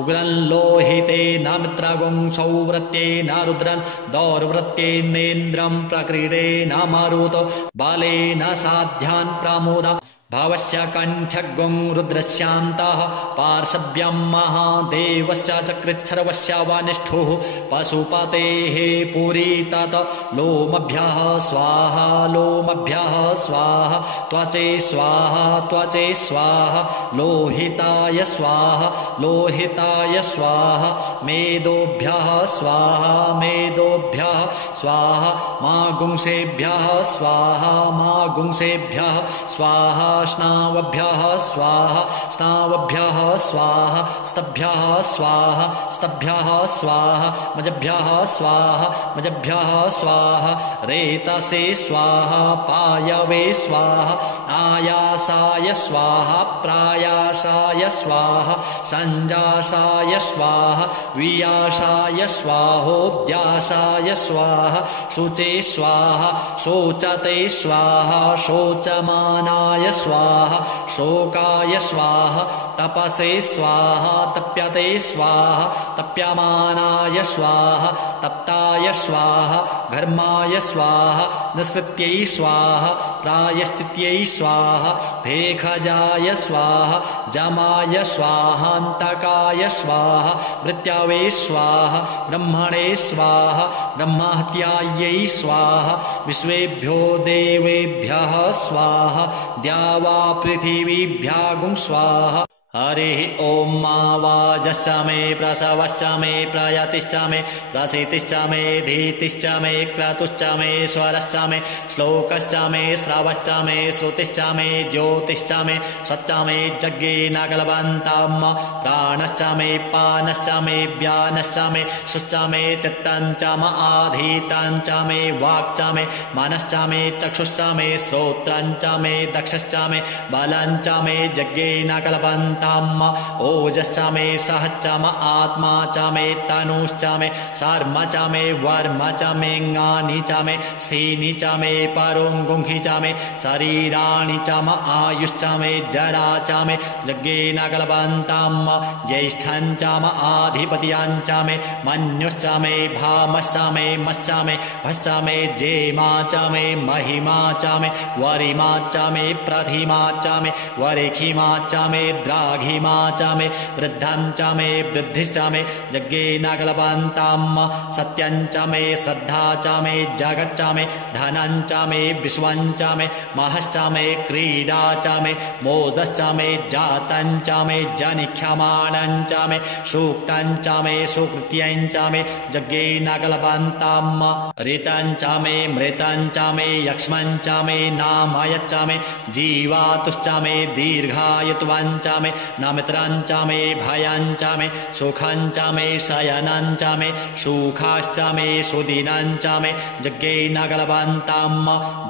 उग्रं लोहितेन मित्रगुंसौ व्रत्येन रुद्रं दौर्वृत्येनेन्द्रं प्रक्रीडेन मरुतो बलेन साध्यान् प्रमुदा भावस्य कण्ठगुं रुद्रस्यान्तः पार्श्व्यं महादेवस्य चकृच्छर्वस्य वानिष्ठुः पशुपतेः पुरी तत् लोमभ्यः स्वाहा लोमभ्यः स्वाहा त्वचे स्वाहा त्वचे स्वाहा लोहिताय स्वाहा लोहिताय स्वाहा मेदोभ्यः स्वाहा मेदोभ्यः स्वाहा मागुंसेभ्यः स्वाहा मागुंसेभ्यः स्वाहा स्नावभ्यः स्वाहा स्नावभ्यः स्वाहा स्तभ्यः स्वाहा स्तभ्यः स्वाहा मजभ्यः स्वाहा मजभ्यः स्वाहा रेतसे स्वाहा पायवे स्वाहा आयासाय स्वाहा प्रायासाय स्वाहा संजासाय स्वाहा वियासाय स्वाहोद्यासाय स्वाहा शुचे स्वाहा शोचते स्वाहा शोचमानाय स्वाहा शोकाय स्वाहा तपसे स्वाहा तप्यते स्वाहा तप्यमानाय स्वाहा तप्ताय स्वाहा घर्माय स्वाहा निष्कृत्यै स्वाहा प्रायश्चित्यै स्वाहा भेखजाय स्वाहा जमाय स्वाहान्तकाय स्वाहा मृत्यावे स्वाहा ब्रह्मणे स्वाहा ब्रह्महत्यायै स्वाहा विश्वेभ्यो देवेभ्यः स्वाहा द्यावा पृथिवीभ्यागुं स्वाहा हरिः ॐ वाजश्च मे प्रसवश्च मे प्रयतिश्च मे प्रसितिश्च मे धीतिश्च मे क्रतुश्च मे स्वरश्च मे श्लोकश्च मे श्रवश्च मे श्रुतिश्च मे ज्योतिश्च मे स्वच्च मे यज्ञेन प्राणश्च मे पानश्च मे व्यानश्च मे शुश्च मे चित्तञ्च म आधीतञ्च मे वाक्च मे मनश्च मे चक्षुश्च मे श्रोत्रञ्च मे दक्षश्च मे बलञ्च मे यज्ञेन ओजश्च मे सहश्च म आत्मा च मे तनुश्च मे शर्म च मे वर्म च मे ङानि च मे स्थीनि च मे परोङ्गुंहि च मे शरीराणि च म आयुश्च मे जरा च मे यज्ञेन कल्पन्तं ज्येष्ठं च म आधिपत्यं च मे मन्युश्च मे भामश्च मे मश्च मे भश्च मे जेमा च मे महिमा च मे वरिमा च मे प्रथिमा च मे वरिखिमा च मे द्राघिमा च मे वृद्धं च मे वृद्धिश्च मे यज्ञेन कल्पन्तं सत्यं च मे श्रद्धा च मे जगच्च मे धनं च मे विश्वं च मे महश्च मे क्रीडा च मे मोदश्च मे जातं च मे जनिख्यमानं च मे सूक्तं च मे सुकृत्यं च मे यज्ञेन कल्पन्तं ऋतं च मे मृतं च मे यक्ष्मं च मे नामयच्च मे जीवातुश्च मे दीर्घायुत्वं च मे नमित्रं च मे भयं च मे सुखं च मे शयनं च मे सुखाश्च मे सुदिनं च मे यज्ञेन कल्पन्तं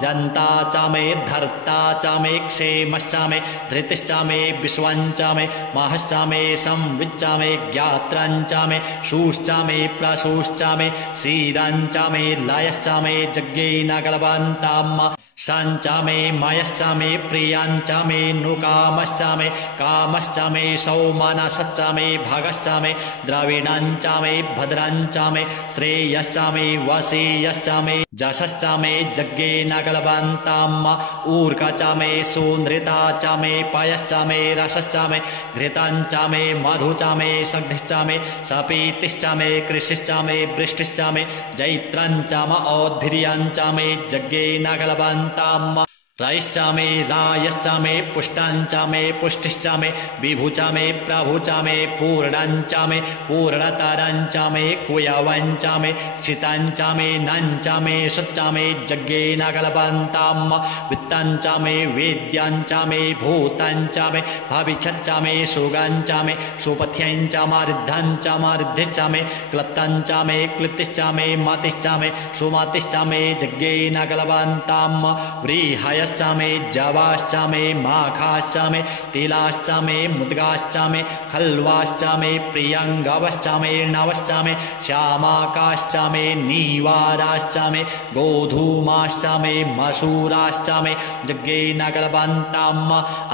जन्ता च मे धर्ता च मे क्षेमश्च मे धृतिश्च मे विश्वं च मे महश्च मे संविच्च मे ज्ञात्रं च मे शूश्च मे प्रसूश्च मे सीदं च मे लयश्च मे यज्ञेन कल्पन्तं शञ्च मे मयश्च मे प्रियञ्च मे नुकामश्च मे कामश्च मे सौमनसश्च मे भगश्च मे द्रविणञ्च मे भद्रञ्च मे श्रेयश्च मे वसीयश्च मे जशश्च मे यज्ञेन कल्पन्तं ऊर्क च मे सुनृता च मे पयश्च मे रसश्च मे घृतञ्च मे मधु च मे सग्धिश्च मे सपीतिश्च मे कृषिश्च मे वृष्टिश्च मे जैत्रञ्च म औद्भिर्यञ्च मे यज्ञेन कल्पन्तं रयश्च मे रायश्च मे पुष्टञ्च मे पुष्टिश्च मे विभुच मे प्रभुच मे पूर्णञ्च मे पूर्णतरञ्च मे कुयवञ्च मे क्षितञ्च मे नञ्च मे शुच्च मे यज्ञेन कल्पन्तं वित्तञ्च मे वेद्यञ्च मे भूतञ्च मे भविष्यच्च मे सुगञ्च मे सुपथ्यञ्च मर्धञ्च मर्धिश्च मे क्लप्तञ्च मे क्लिप्तिश्च मे मतिश्च मे सुमतिश्च मे यज्ञेन कल्पन्तं व्रीहयश्च मे जवाश्च मे माखाश्च मे तिलाश्च मे मुद्गाश्च मे खल्वाश्च मे प्रियङ्गवश्च मे नवश्च मे श्यामाकाश्च मे नीवाराश्च मे गोधूमाश्च मे मसूराश्च मे यज्ञेन कल्पन्तं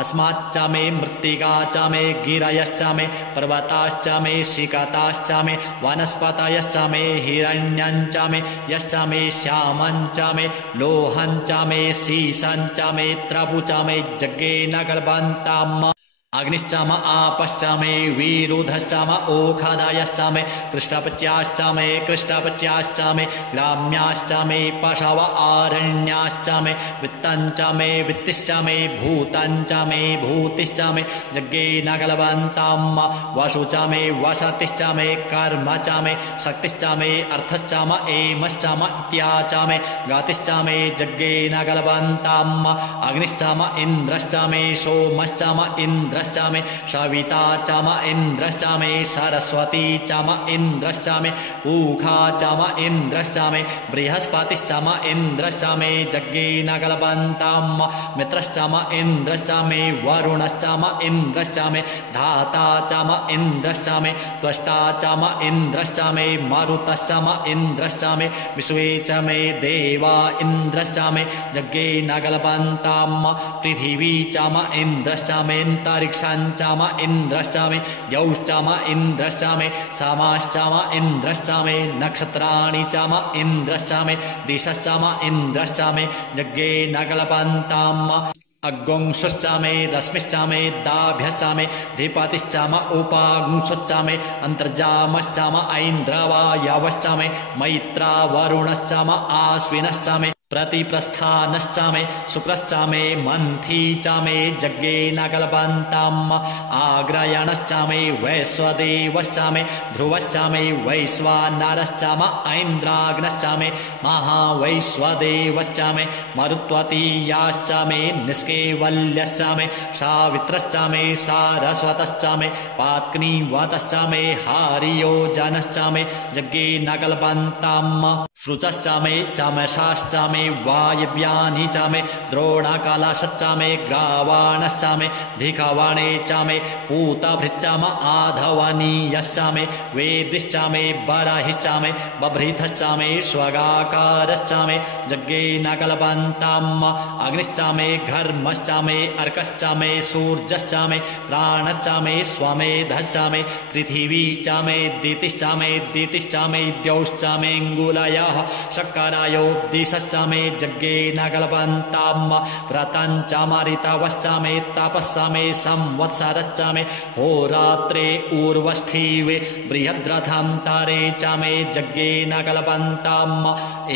अस्माच्च मे मृत्तिका च मे गिरयश्च मे पर्वताश्च मे शिखताश्च मे वनस्पतयश्च मे हिरण्यञ्च मे यश्च मे श्यामञ्च मे लोहञ्च मे शीशञ्च सञ्चामे त्रपुचामे जग्गे नगलबन्ताम् अग्निश्चाम आपश्चामे वीरुधश्चाम ओखादायश्चामे कृष्णपच्याश्चामे कृष्णपच्याश्चामे ग्राम्याश्चामे पशव आरण्याश्चामे वित्तञ्चामे वित्तिश्चामे भूतञ्चामे भूतिश्चामे जग्गे नगलबन्ताम् वशुचामे वसतिश्चामे कर्मचामे शक्तिश्चामे अर्थश्चाम एमश्चाम इत्याचामे गातिश्चामे जग्गे नगलबन्ताम् अग्निश्चाम इन्द्रश्चामे सोमश्चाम इन्द्रश्चामे सविता चाम इन्द्रश्चामे सरस्वती चाम इन्द्रश्चामे पूखा चाम इन्द्रश्चामे बृहस्पतिश्चाम इन्द्रश्चामे जग्गे नगलबन्ताम् मित्रश्चाम इन्द्रश्चामे वरुणश्चाम इन्द्रश्चामे धाता चाम इन्द्रश्चामे त्वष्टा चाम इन्द्रश्चामे मरुतश्चाम इन्द्रश्चामे विश्वे च मे देवा इन्द्रश्चामे जग्गे नगलबन्ताम् पृथिवी चाम इन्द्रश्चामे ऋक्षाञ्चाम इन्द्रश्चामे द्यौश्चाम इन्द्रश्चामे सामाश्चाम इन्द्रश्चामे नक्षत्राणि चाम इन्द्रश्चामे दिशश्चाम इन्द्रश्चामे जग्गे नगलबन्ताम् अग्गुंसुश्चामे रश्मिश्चामे दाभ्यश्चामे धीपतिश्चाम उपागुंसुश्चामे अन्तर्जामश्चाम ऐन्द्रवायवश्चामे मैत्रा वरुणश्चाम आश्विनश्चामे प्रतिप्रस्थानश्चामे शुक्रश्चामे मंथी चामे जग्गे नगलबन्ताम् आग्रयणश्चामे वैश्वदेवश्चामे ध्रुवश्चामे वैश्वानरश्चाम ऐन्द्राग्नश्चामे महावैश्वदेवश्चामे मरुत्वतीयाश्चामे निष्केवल्यश्चामे सावित्रश्चामे सारस्वतश्चामे पात्नीवतश्चामे हारियोजनश्चामे जग्गे नगलबन्ताम् सृचश्चामे चमशाश्चामे वायव्यानि चामे द्रोणाकालाश्चामे ग्रावाणश्चामे धिखवाणे चामे पूतभृच्चाम आधवनीयश्चामे वेदिश्चामे बराहिश्चामे बभ्रीथश्चामे स्वगाकारश्चामे जग्गे नगलबन्ताम् अग्निश्चामे घर्मश्चामे अर्कश्चामे सूर्यश्चामे प्राणश्चामे स्वमेधश्चामे पृथिवी चामे दितिश्चामे दितिश्चामे द्यौश्चामेऽङ्गुलयः शक्करायो दिशश्चामे जग्गे नगलबन्ताम् व्रतञ्चामरितवश्चामे तपस्सामे संवत्सरश्चामे होरात्रे ऊर्वष्ठीवे बृहद्रथान्तरे चामे जग्गे नगलबन्ताम्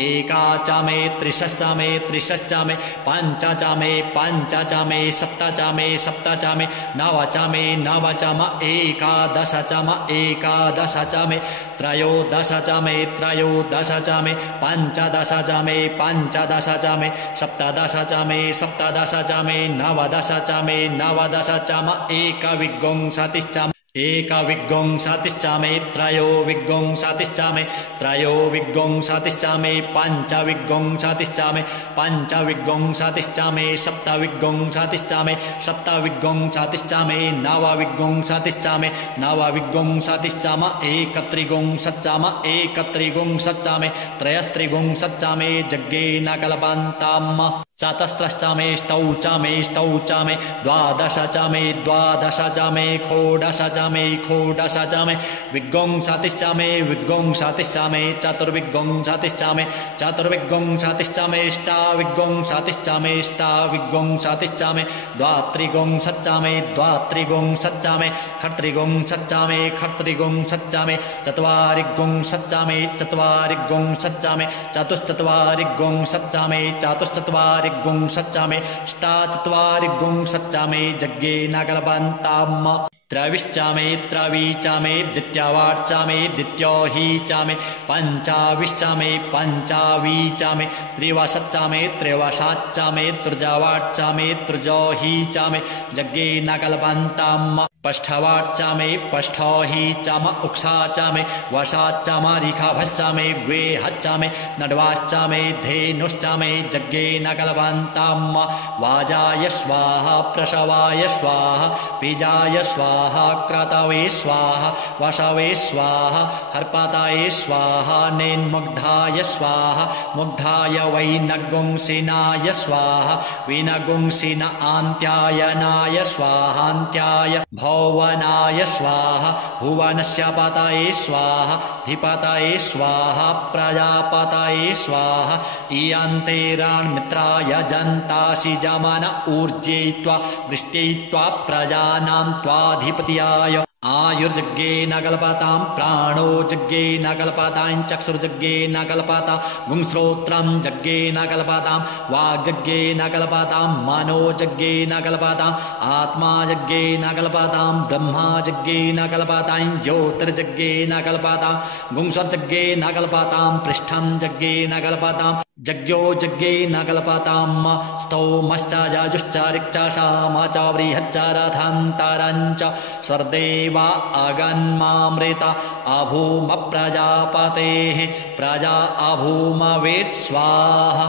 एका चामे त्रिशश्चामे त्रिशश्चामे पञ्चचामे पञ्चचामे सप्तचामे सप्तचामे नवचामे नवचाम एकादशचाम एकादशचामे त्रयोदशचामे त्रयोदशचामे पञ्चदशचामे पञ्चदशचामे सप्तदशचामे सप्तदशचामे नवदशचामे नवदशचाम एकविंशतिश्चामे एकविंशतिश्चामे त्रयोविंशतिश्चामे त्रयोविंशतिश्चामे पञ्चविंशतिश्चामे पञ्चविंशतिश्चामे सप्तविंशतिश्चामे सप्तविंशतिश्चामे नवविंशतिश्चामे नवविंशतिश्चाम एकत्रिंशच्चाम एकत्रिंशच्चामे त्रयस्त्रिंशच्चामे जग्गे नगलबन्ताम् चतस्रश्चामे ष्टौचामे ष्टौचामे द्वादशचामे द्वादशचामे षोडशचामे षोडशचामे विंशतिश्चामे विंशतिश्चामे चतुर्विंशतिश्चामे चतुर्विंशतिश्चामे अष्टाविंशतिश्चामे अष्टाविंशतिश्चामे द्वात्रिंशच्चामे द्वात्रिंशच्चामे षट्त्रिंशच्चामे षट्त्रिंशच्चामे चत्वारिंशच्चामे चत्वारिंशच्चामे चतुश्चत्वारिंशच्चामे चतुश्चत्वारिंशच्चामे अष्टाचत्वारिंशच्चामे जग्गे नगलबन्ताम् त्रविश्चामे त्रवीचामे द्वितीयवाट्चामे द्वितीयोहीचामे पञ्चाविश्चामे पञ्चावीचामे त्रिवशच्चामे त्रिवशाच्चामे तृजवाट्चामे तृजोहीचामे जग्गे नगलबन्ताम् पष्ठवाट्चामे पष्ठोहीचाम उक्षाचामे वशाच्चाम रिखाभश्चामे वेहच्चामे नड्वाश्चामे धेनुश्चामे जग्गे नगलबन्ताम् वाजाय स्वाहा प्रसवाय स्वाहा बीजाय स्वाहा क्रतवे स्वाहा वशवे स्वाहा हर्पताय स्वाहा नेन्मुग्धाय स्वाहा मुग्धाय वैनगुंसिनाय स्वाहा विनगुंसिन आन्त्यायनाय स्वाहान्त्याय पौवनाय स्वाहा भुवनस्य पतये स्वाहा धिपतये स्वाहा प्रजापतये स्वाहा इयन्तेरान्मित्राय जन्तासि जमन ऊर्जयित्वा वृष्ट्ययित्वा प्रजानां त्वाधिपत्याय आयुर्जज्ञेन कल्पतां प्राणो जज्ञेन कल्पतां चक्षुर्जज्ञेन कल्पता गुंश्रोत्रं जज्ञेन कल्पतां वाग्जज्ञेन कल्पतां मनो जज्ञेन कल्पताम् आत्मा जज्ञेन कल्पतां ब्रह्मा जज्ञेन कल्पतां ज्योतिर्जज्ञेन कल्पतां गुंस्वर्जज्ञेन कल्पतां पृष्ठं जज्ञेन कल्पतां जज्ञो जज्ञेन कल्पतां स्तौमश्च जाजुश्च ऋक्च शाम च बृहच्च रथान्तरञ्च स्वर्देवा अगन्मामृता अभूम प्रजापतेः प्रजा अभूमवेत् स्वाहा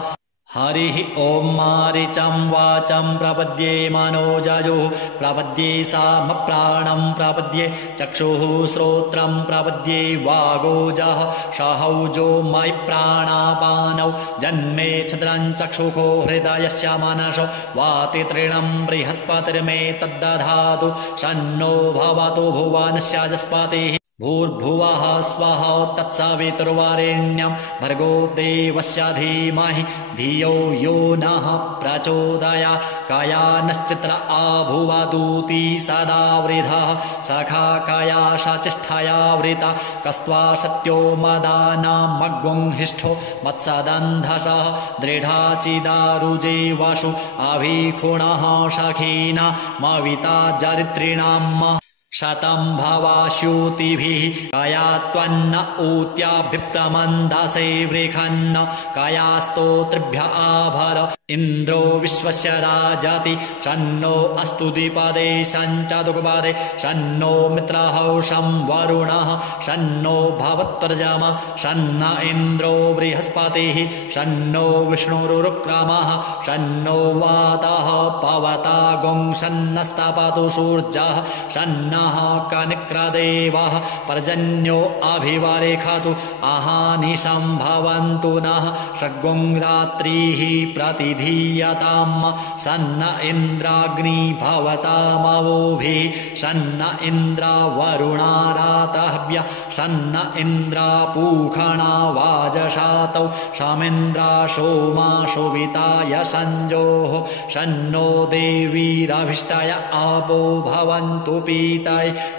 हरिः ॐ मारीचं वाचं प्रपद्ये मनोजजुः प्रपद्ये सामप्राणं प्रपद्ये चक्षुः श्रोत्रं प्रपद्ये वागोजः सहौजो मयि प्राणापानौ जन्मे छिद्रं चक्षुषो हृदयस्य मनसो वाति तृणं बृहस्पतिर्मे तद्दधातु शन्नो भवतु भुवनस्य जस्पतिः भूर्भुवः स्वः तत्सवितुर्वरेण्यं भर्गो देवस्य धीमहि धियो यो नः प्रचोदयात् कायानश्चित्र अभुवदूती सदा वृधः सखा कया सचिष्ठया वृता कस्त्वा सत्यो मदानामग्वंहिष्ठो मत्सदन्धसः दृढाचिदारुजे वसु अभिखुणः सखीना मविता जरित्रिणाम् शतं भवाश्यूतिभिः कया त्वन्न ऊत्याभिप्रमन्दसे वृखन्न कयास्तोत्रिभ्य आभर इन्द्रो विश्वस्य राजति शन्नो अस्तु द्विपदे शञ्चतुर्पदे शन्नो मित्रः शं वरुणः शन्नो भवत्वर्जमा शन्न इन्द्रो बृहस्पतिः शन्नो विष्णुरुक्रमः शन्नो वातः पवता गुं शन्नस्तपतु सूर्यः शन्न कनिक्रदेवः पर्जन्यो अभिवरेखतु आहानि सम्भवन्तु नः षड्गुं रात्रिः प्रतिधीयताम् सन्न इन्द्राग्नि भवतामवोभिः सन्न इन्द्रा वरुणारातव्य सन्न इन्द्रा पूषणा वाजशातौ शमिन्द्रा सोमा शोभिताय संजोः सन्नो देवीरभिष्टय आपो भवन्तु पीता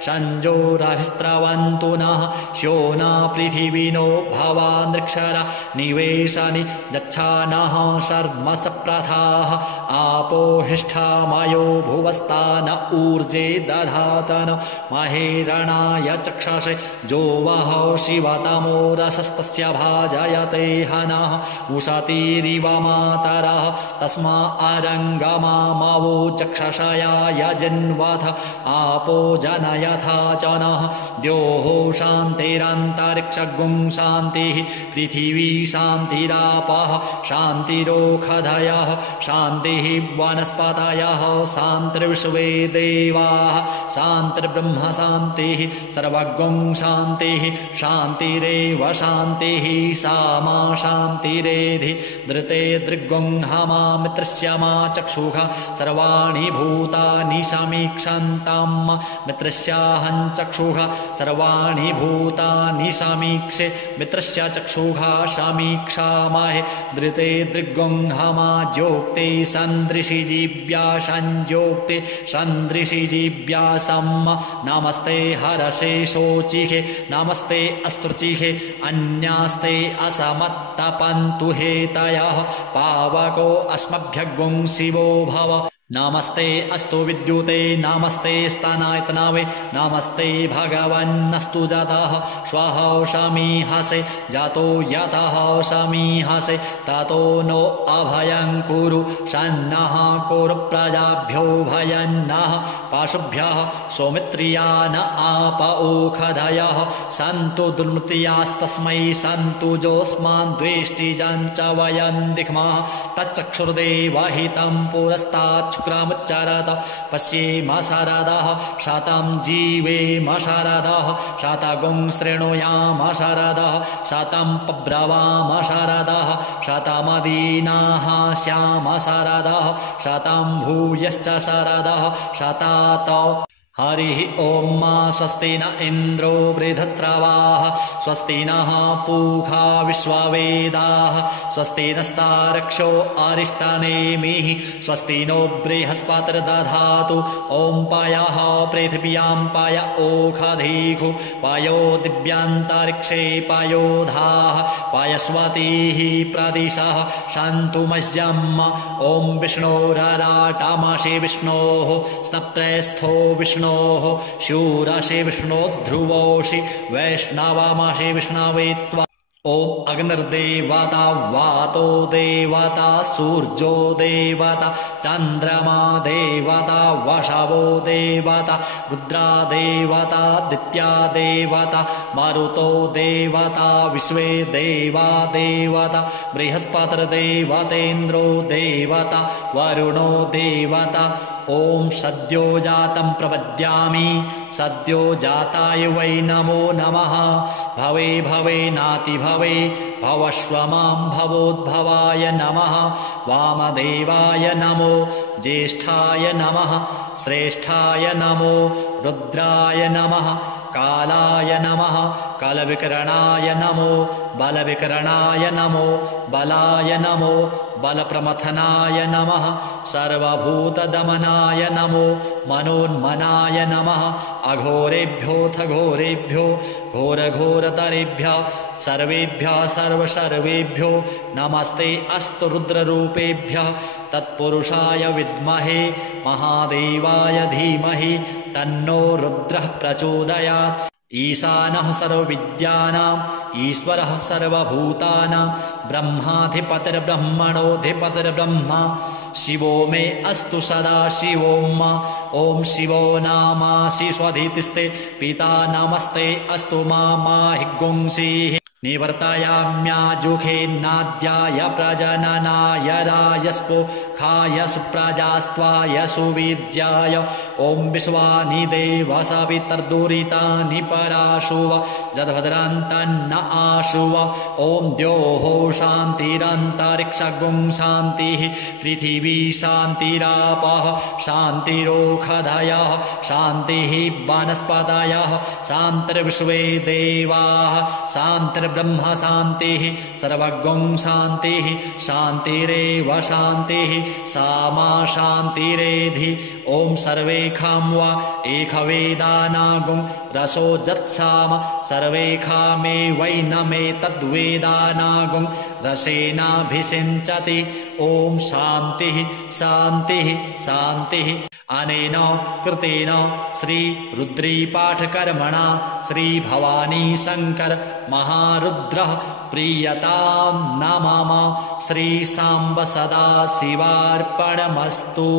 संजोरभिस्रवन्तु नः श्योना पृथिवीनो भवानृक्षरा निवेशनि दच्छानः शर्म सप्रथाः आपो हिष्ठामयो भुवस्तान ऊर्जे दधातन महेरणाय चक्षसे जो वः शिवतमो रसस्तस्य भाजयते हनः उशतीरिव मातरः तस्मा अरङ्गमामवो चक्षसयाय जिन्वथ आपो जनयथा च नः द्योः शान्तिरन्तरिक्षगुं शान्तिः पृथिवी शान्तिरापः शान्तिरोषधयः शान्तिः वनस्पतयः शान्तिर्विश्वे देवाः शान्तिर्ब्रह्म शान्तिः सर्वगुं शान्तिः शान्तिरेव शान्तिः सामा शान्तिरेधि धृते दृग्गुं हमा मित्रस्य मा चक्षुः सर्वाणि भूतानि समीक्षन्ताम् मित्रस्याहं चक्षुः सर्वाणि भूतानि समीक्षे मित्रस्य चक्षुः समीक्षामहे धृते दृग्गुं हमा ज्योक्ते सन्दृशि जीव्या संज्योक्ते सन्दृशि जीव्या सम्म नमस्ते हरसे शोचिहे नमस्ते अस्तुचिहे अन्यास्ते असमत्तपन्तु हेतयः पावको अस्मभ्यगुं शिवो भव नमस्ते अस्तु विद्युते नमस्ते स्तनायतनावे नमस्ते भगवन्नस्तु जातः श्वः शमीहसे जातो यतः शमीहसे ततो नो अभयं कुरु सन्नः कुरु प्रजाभ्यो भयन्नः पशुभ्यः सौमित्रियान आप ओषधयः सन्तु दुर्मृत्यास्तस्मै सन्तु जोस्मान् द्वेष्टिजं च वयं दिक्मः तच्चक्षुर्देवहितं पुरस्तात् शुक्रमुच्चरत पश्येम शरदः शतं जीवेम शरदः शतगुं शृणुयाम शरदः शतं पब्रवाम शरदः शतमदीनाः स्याम शरदः शतं भूयश्च शरदः शतातो हरिः ॐ स्वस्ति न इन्द्रो वृद्धस्रवाः स्वस्ति नः पूषा विश्ववेदाः स्वस्ति नस्तार्क्ष्यो अरिष्टनेमिः स्वस्ति नो बृहस्पतिर्दधातु ॐ पयः पृथिव्यां पय ओषधीषु पयो दिव्यान्तरिक्षे पयोधाः पयस्वतीः प्रदिशः सन्तुमह्यम् ॐ विष्णोरराटमसि विष्णोः स्नप्त्रस्थो विष्णु शूरसि विष्णो ध्रुवोषि वैष्णवमसि विष्णवे त्वा ॐ अग्निर्देवता वातो देवता सूर्यो देवता चन्द्रमा देवता वशवो देवता रुद्रा देवता दित्या देवता मरुतो देवता विश्वे देवा देवता बृहस्पतिर्देवतेन्द्रो देवता वरुणो देवता ॐ सद्यो जातं प्रपद्यामि सद्यो जाताय वै नमो नमः भवे भवे नाति भवे भवस्व मां भवोद्भवाय नमः वामदेवाय नमो ज्येष्ठाय नमः श्रेष्ठाय नमो रुद्राय नमः कालाय नमः कालविकरणाय नमो बलविकरणाय नमो बलाय नमो बलप्रमथनाय नमः सर्वभूतदमनाय नमो मनोन्मनाय नमः अघोरेभ्योऽथ घोरेभ्यो घोरघोरतरेभ्यः सर्वेभ्यः सर्वसर्वेभ्यो नमस्ते अस्तु रुद्ररूपेभ्यः तत्पुरुषाय विद्महे महादेवाय धीमहि तन्नो रुद्रः प्रचोदयात् ईशानः सर्वविद्यानाम् ईश्वरः सर्वभूतानां ब्रह्माधिपतिर्ब्रह्मणोऽधिपतिर्ब्रह्मा शिवो मे अस्तु सदा शिवोऽम् ॐ शिवो नामासि स्वधितिस्ते पिता नमस्ते अस्तु माहि गुंसीः निवर्तयाम्याजुखेन्नाद्याय प्रजननाय रायस्पो खाय सुप्रजास्त्वाय सुवीर्याय ॐ विश्वानि देव सवितर्दुरितानि पराशुव जद्भद्रान्तन्न आशुव ॐ द्योः शान्तिरन्तरिक्षगुं शान्तिः पृथिवी शान्तिरापः शान्तिरोषधयः शान्तिः वनस्पतयः शान्तिर्विश्वे देवाः शान्तिर्ब्रह्म शान्तिः सर्वगुं शान्तिः शान्तिरेव शान्तिः सामा शान्तिरेधि ॐ सर्वेखां वा एकवेदानागुं रसो जत्साम सर्वेखामे वै न मे तद्वेदानागुं रसेनाभिषिञ्चति ॐ शान्तिः शान्तिः शान्तिः अनेन कृतेन श्री रुद्रीपाठकर्मणा श्री भवानी शंकर महारुद्रः प्रीयतां नमः श्री सांब सदा शिवार्पणमस्तु।